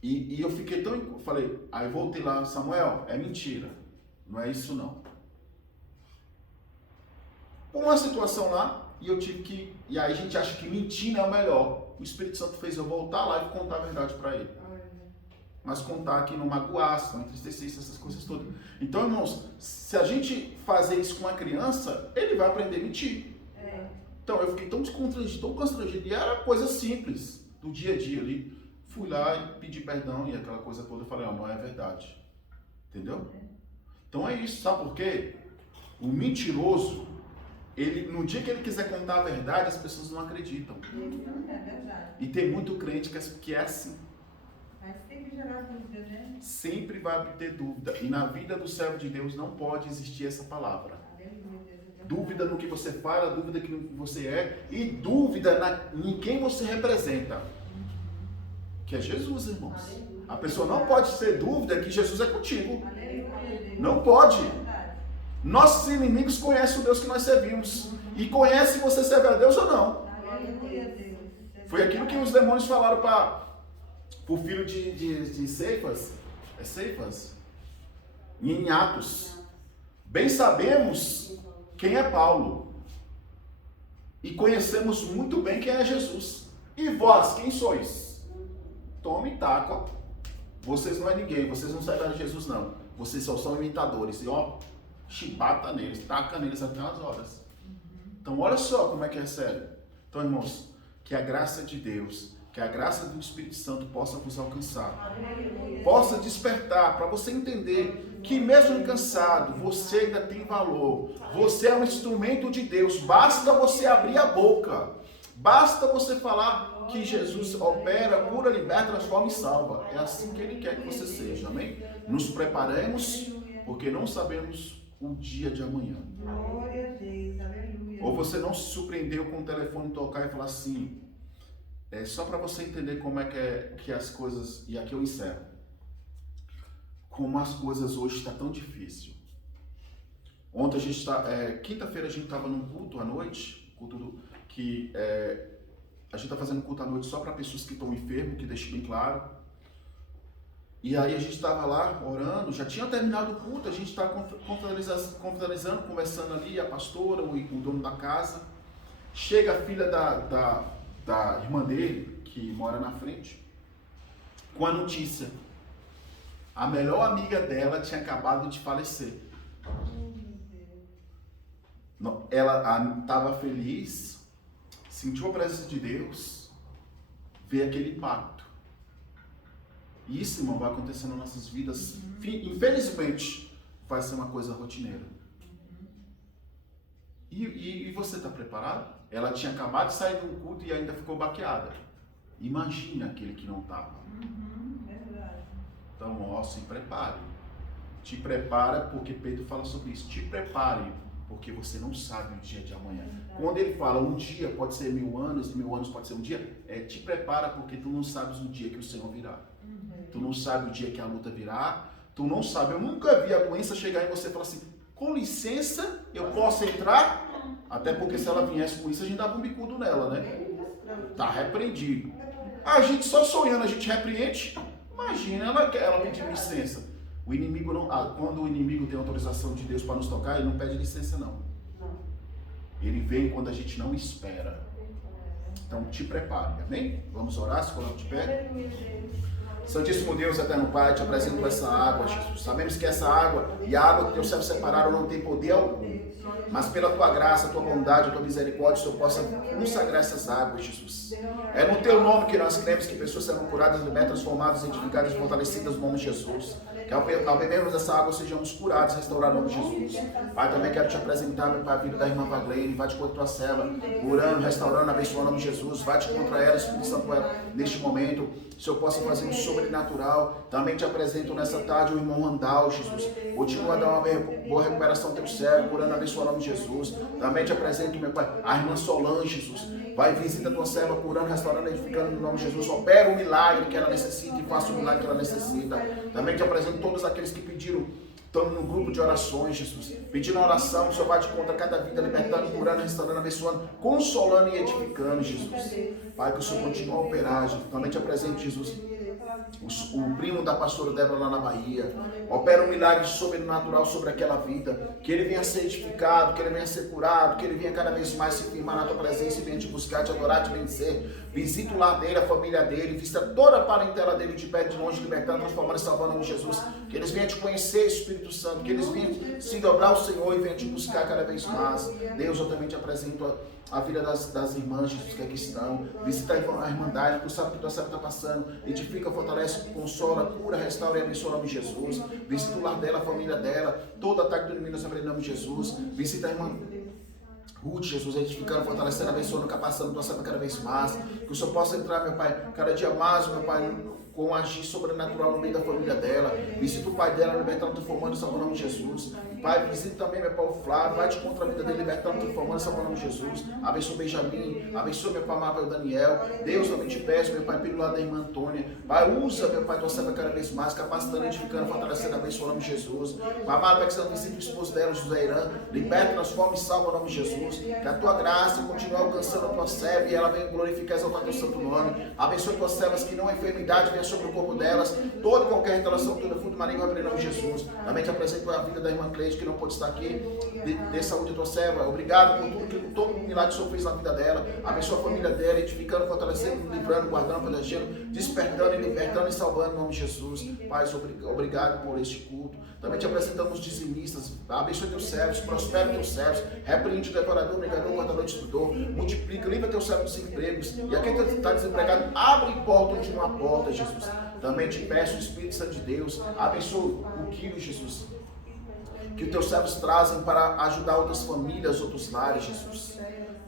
e eu fiquei falei, aí voltei lá: Samuel, é mentira. Não é isso não. Uma situação lá, e aí a gente acha que mentir não é o melhor. O Espírito Santo fez eu voltar lá e contar a verdade para ele. Mas contar que não magoasse, não entristecesse, essas coisas todas. Então, irmãos, se a gente fazer isso com uma criança, ele vai aprender a mentir. Então, eu fiquei tão constrangido. E era coisa simples, do dia a dia ali. Fui lá e pedi perdão e aquela coisa toda. Eu falei: não é verdade. Entendeu? Então é isso. Sabe por quê? O mentiroso, no dia que ele quiser contar a verdade, as pessoas não acreditam. E tem muito crente que é assim. Mas sempre gerar dúvida, né? Sempre vai ter dúvida. E na vida do servo de Deus não pode existir essa palavra. Dúvida no que você fala, dúvida no que você é, e dúvida em quem você representa. Que é Jesus, irmãos. A pessoa não pode ter dúvida que Jesus é contigo. Não pode. Nossos inimigos conhecem o Deus que nós servimos. E conhecem se você serve a Deus ou não. Foi aquilo que os demônios falaram para o filho de Ceifas. É Ceifas? Em Atos. Bem sabemos quem é Paulo. E conhecemos muito bem quem é Jesus. E vós, quem sois? Tome e taca. Vocês não é ninguém. Vocês não servem a Jesus, não. Vocês só são imitadores. E chibata neles, taca neles até as horas. Então olha só como é que é sério. Então, irmãos, que a graça de Deus, que a graça do Espírito Santo possa vos alcançar. Possa despertar para você entender que mesmo cansado, você ainda tem valor. Você é um instrumento de Deus. Basta você abrir a boca. Basta você falar que Jesus opera, cura, liberta, transforma e salva. É assim que Ele quer que você seja, amém? Nos preparemos, porque não sabemos o dia de amanhã. Glória a Deus, aleluia. Ou você não se surpreendeu com o telefone tocar e falar assim, só para você entender como é que as coisas, e aqui eu encerro, como as coisas hoje estão tão difícil. Ontem a gente quinta-feira a gente estava num culto à noite, a gente está fazendo culto à noite só para pessoas que estão enfermas, que deixa bem claro. E aí a gente estava lá orando, já tinha terminado o culto, a gente estava confraternizando, conversando ali, a pastora, o dono da casa. Chega a filha da irmã dele, que mora na frente, com a notícia. A melhor amiga dela tinha acabado de falecer. Não, ela estava feliz, sentiu a presença de Deus, vê aquele impacto. E isso, irmão, vai acontecer nas nossas vidas. Infelizmente, vai ser uma coisa rotineira. E você está preparado? Ela tinha acabado de sair do culto e ainda ficou baqueada. Imagina aquele que não estava. Verdade. Então, ó, se prepare. Te prepara, porque Pedro fala sobre isso. Te prepare, porque você não sabe o dia de amanhã. Quando ele fala um dia pode ser 1000 anos, e 1000 anos pode ser um dia, te prepara, porque tu não sabes o dia que o Senhor virá. Tu não sabe o dia que a luta virá. Tu não sabe. Eu nunca vi a doença chegar em você e falar assim, com licença, eu posso entrar? Até porque se ela viesse com isso, a gente dava um bicudo nela, né? Tá repreendido. A gente só sonhando, a gente repreende. Imagina, ela pedir licença. O inimigo não, quando o inimigo tem autorização de Deus para nos tocar, ele não pede licença, não. Ele vem quando a gente não espera. Então te prepare, amém? Vamos orar, se coloque de pé. Santíssimo Deus, eterno Pai, te apresento essa água, Jesus. Sabemos que essa água e a água que teus servos separaram não tem poder algum. Mas pela tua graça, tua bondade, tua misericórdia, o Senhor possa consagrar essas águas, Jesus. É no teu nome que nós cremos que pessoas serão curadas, libertas, transformadas, edificadas e fortalecidas no nome de Jesus. Que ao bebermos dessa água sejamos curados, restaurados no nome de Jesus. Pai, também quero te apresentar, meu Pai, a vida da irmã Wagleire. Vai-te contra a tua serva, curando, restaurando, abençoando o nome de Jesus. Vai-te contra ela, Espírito Santo, ela, neste momento. O Senhor possa fazer um sobrenatural. Também te apresento nessa tarde o irmão Randal, Jesus. Continua a dar uma boa recuperação ao teu servo, curando, abençoando o nome de Jesus. Também te apresento, meu Pai, a irmã Solange, Jesus. Vai, visita a tua serva, curando, restaurando, edificando no nome de Jesus. Opera o milagre que ela necessita e faça o milagre que ela necessita. Também te apresento todos aqueles que pediram, estão no grupo de orações, Jesus. Pedindo oração, o Senhor vai de contra cada vida, libertando, curando, restaurando, abençoando, consolando e edificando, Jesus. Pai, que o Senhor continue a operar, Jesus. Também te apresento, Jesus, o primo da pastora Débora lá na Bahia. Opera um milagre sobrenatural sobre aquela vida. Que ele venha ser edificado, que ele venha ser curado, que ele venha cada vez mais se firmar na tua presença e venha te buscar, te adorar, te vencer. Visita o lar dele, a família dele, visita toda a parentela dele de perto, de longe, libertando, transformando e salvando o nome de Jesus. Que eles venham te conhecer, Espírito Santo, que eles venham se dobrar ao Senhor e venham te buscar cada vez mais. Deus, eu também te apresento a vida das irmãs, Jesus, que aqui estão. Visita a irmandade, tu sabe o que tua serva está passando. Edifica, fortalece, consola, cura, restaura e abençoa o nome de Jesus. Visita o lar dela, a família dela, todo ataque do inimigo, em nome de Jesus. Visita a irmã Ruth, Jesus, edificando, fortalecendo, abençoando, capacitando tua serva cada vez mais. Que o Senhor possa entrar, meu Pai, cada dia mais, meu Pai, com um agir sobrenatural no meio da família dela. Visita o pai dela, libertando, transformando, salvando o nome de Jesus. Pai, visita também meu pai o Flávio, vai te contra a vida dele, libertando, transformando, salvando o nome de Jesus. Abençoa o Benjamin, abençoa meu pai amado, o Daniel. Deus, também te peço, meu Pai, pelo lado da irmã Antônia. Pai, usa, meu Pai, tua serva cada vez mais, capacitando, edificando, fortalecendo, abençoando o nome de Jesus. Pai amado, Pai, que você não visita o esposo dela, José Irã, liberta, transforma e salva o nome de Jesus. Que a tua graça continue alcançando a tua serva e ela venha glorificar e exaltar teu santo nome. Abençoa tuas servas, que não a enfermidade venha sobre o corpo delas, toda e qualquer relação, toda fruto maligno, vai em nome de Jesus. Também te apresento a vida da irmã Cleide, que não pode estar aqui. Dê saúde à tua serva. Obrigado por tudo, todo o milagre que o Senhor fez na vida dela. Abençoa a família dela, edificando, fortalecendo, livrando, guardando, protegendo, despertando e libertando e salvando em nome de Jesus. Pai, obrigado por este culto. Também te apresentamos os dizimistas. Abençoa teus servos, prospera teus servos, repreende o devorador, o negador, o cortador, destruidor, multiplica, livra teus servos dos empregos. E a quem está desempregado, abre porta onde não há porta, Jesus. Também te peço, o Espírito Santo de Deus, abençoa o Quiro, Jesus, que os teus servos trazem para ajudar outras famílias, outros lares, Jesus.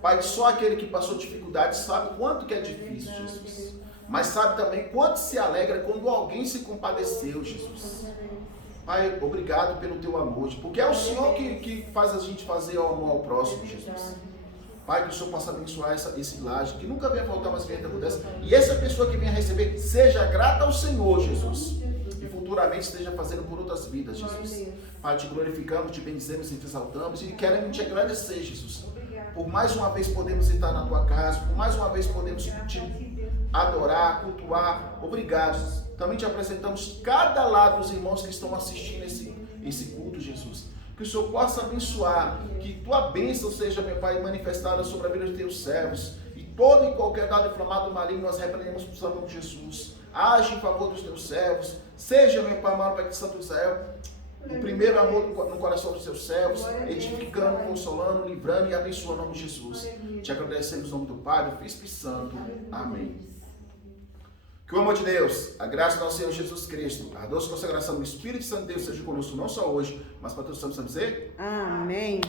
Pai, só aquele que passou dificuldade sabe quanto que é difícil, Jesus. Mas sabe também quanto se alegra quando alguém se compadeceu, Jesus. Pai, obrigado pelo teu amor, porque é o Senhor que faz a gente fazer o amor ao próximo, Jesus. Pai, que o Senhor possa abençoar esse laje, que nunca venha faltar mais venha dessa. E essa pessoa que venha receber, seja grata ao Senhor, Jesus. E futuramente esteja fazendo por outras vidas, Jesus. Pai, te glorificamos, te bendizemos e te exaltamos. E queremos te agradecer, Jesus. Por mais uma vez podemos estar na tua casa, por mais uma vez podemos te adorar, cultuar. Obrigado, Jesus. Também te apresentamos cada lado dos irmãos que estão assistindo esse culto, Jesus. Que o Senhor possa abençoar, que tua bênção seja, meu Pai, manifestada sobre a vida dos teus servos. E todo e qualquer dado inflamado maligno nós repreendemos por nome de Jesus. Age em favor dos teus servos. Seja, meu Pai amado, Pai de Santo Israel, o primeiro amor no coração dos seus servos, edificando, consolando, livrando e abençoando o nome de Jesus. Te agradecemos em nome do Pai, do Filho e do Espírito Santo. Amém. Que o amor de Deus, a graça do nosso Senhor Jesus Cristo, a doce consagração do Espírito Santo de Deus seja conosco não só hoje, mas para todos os santos dizer. Amém.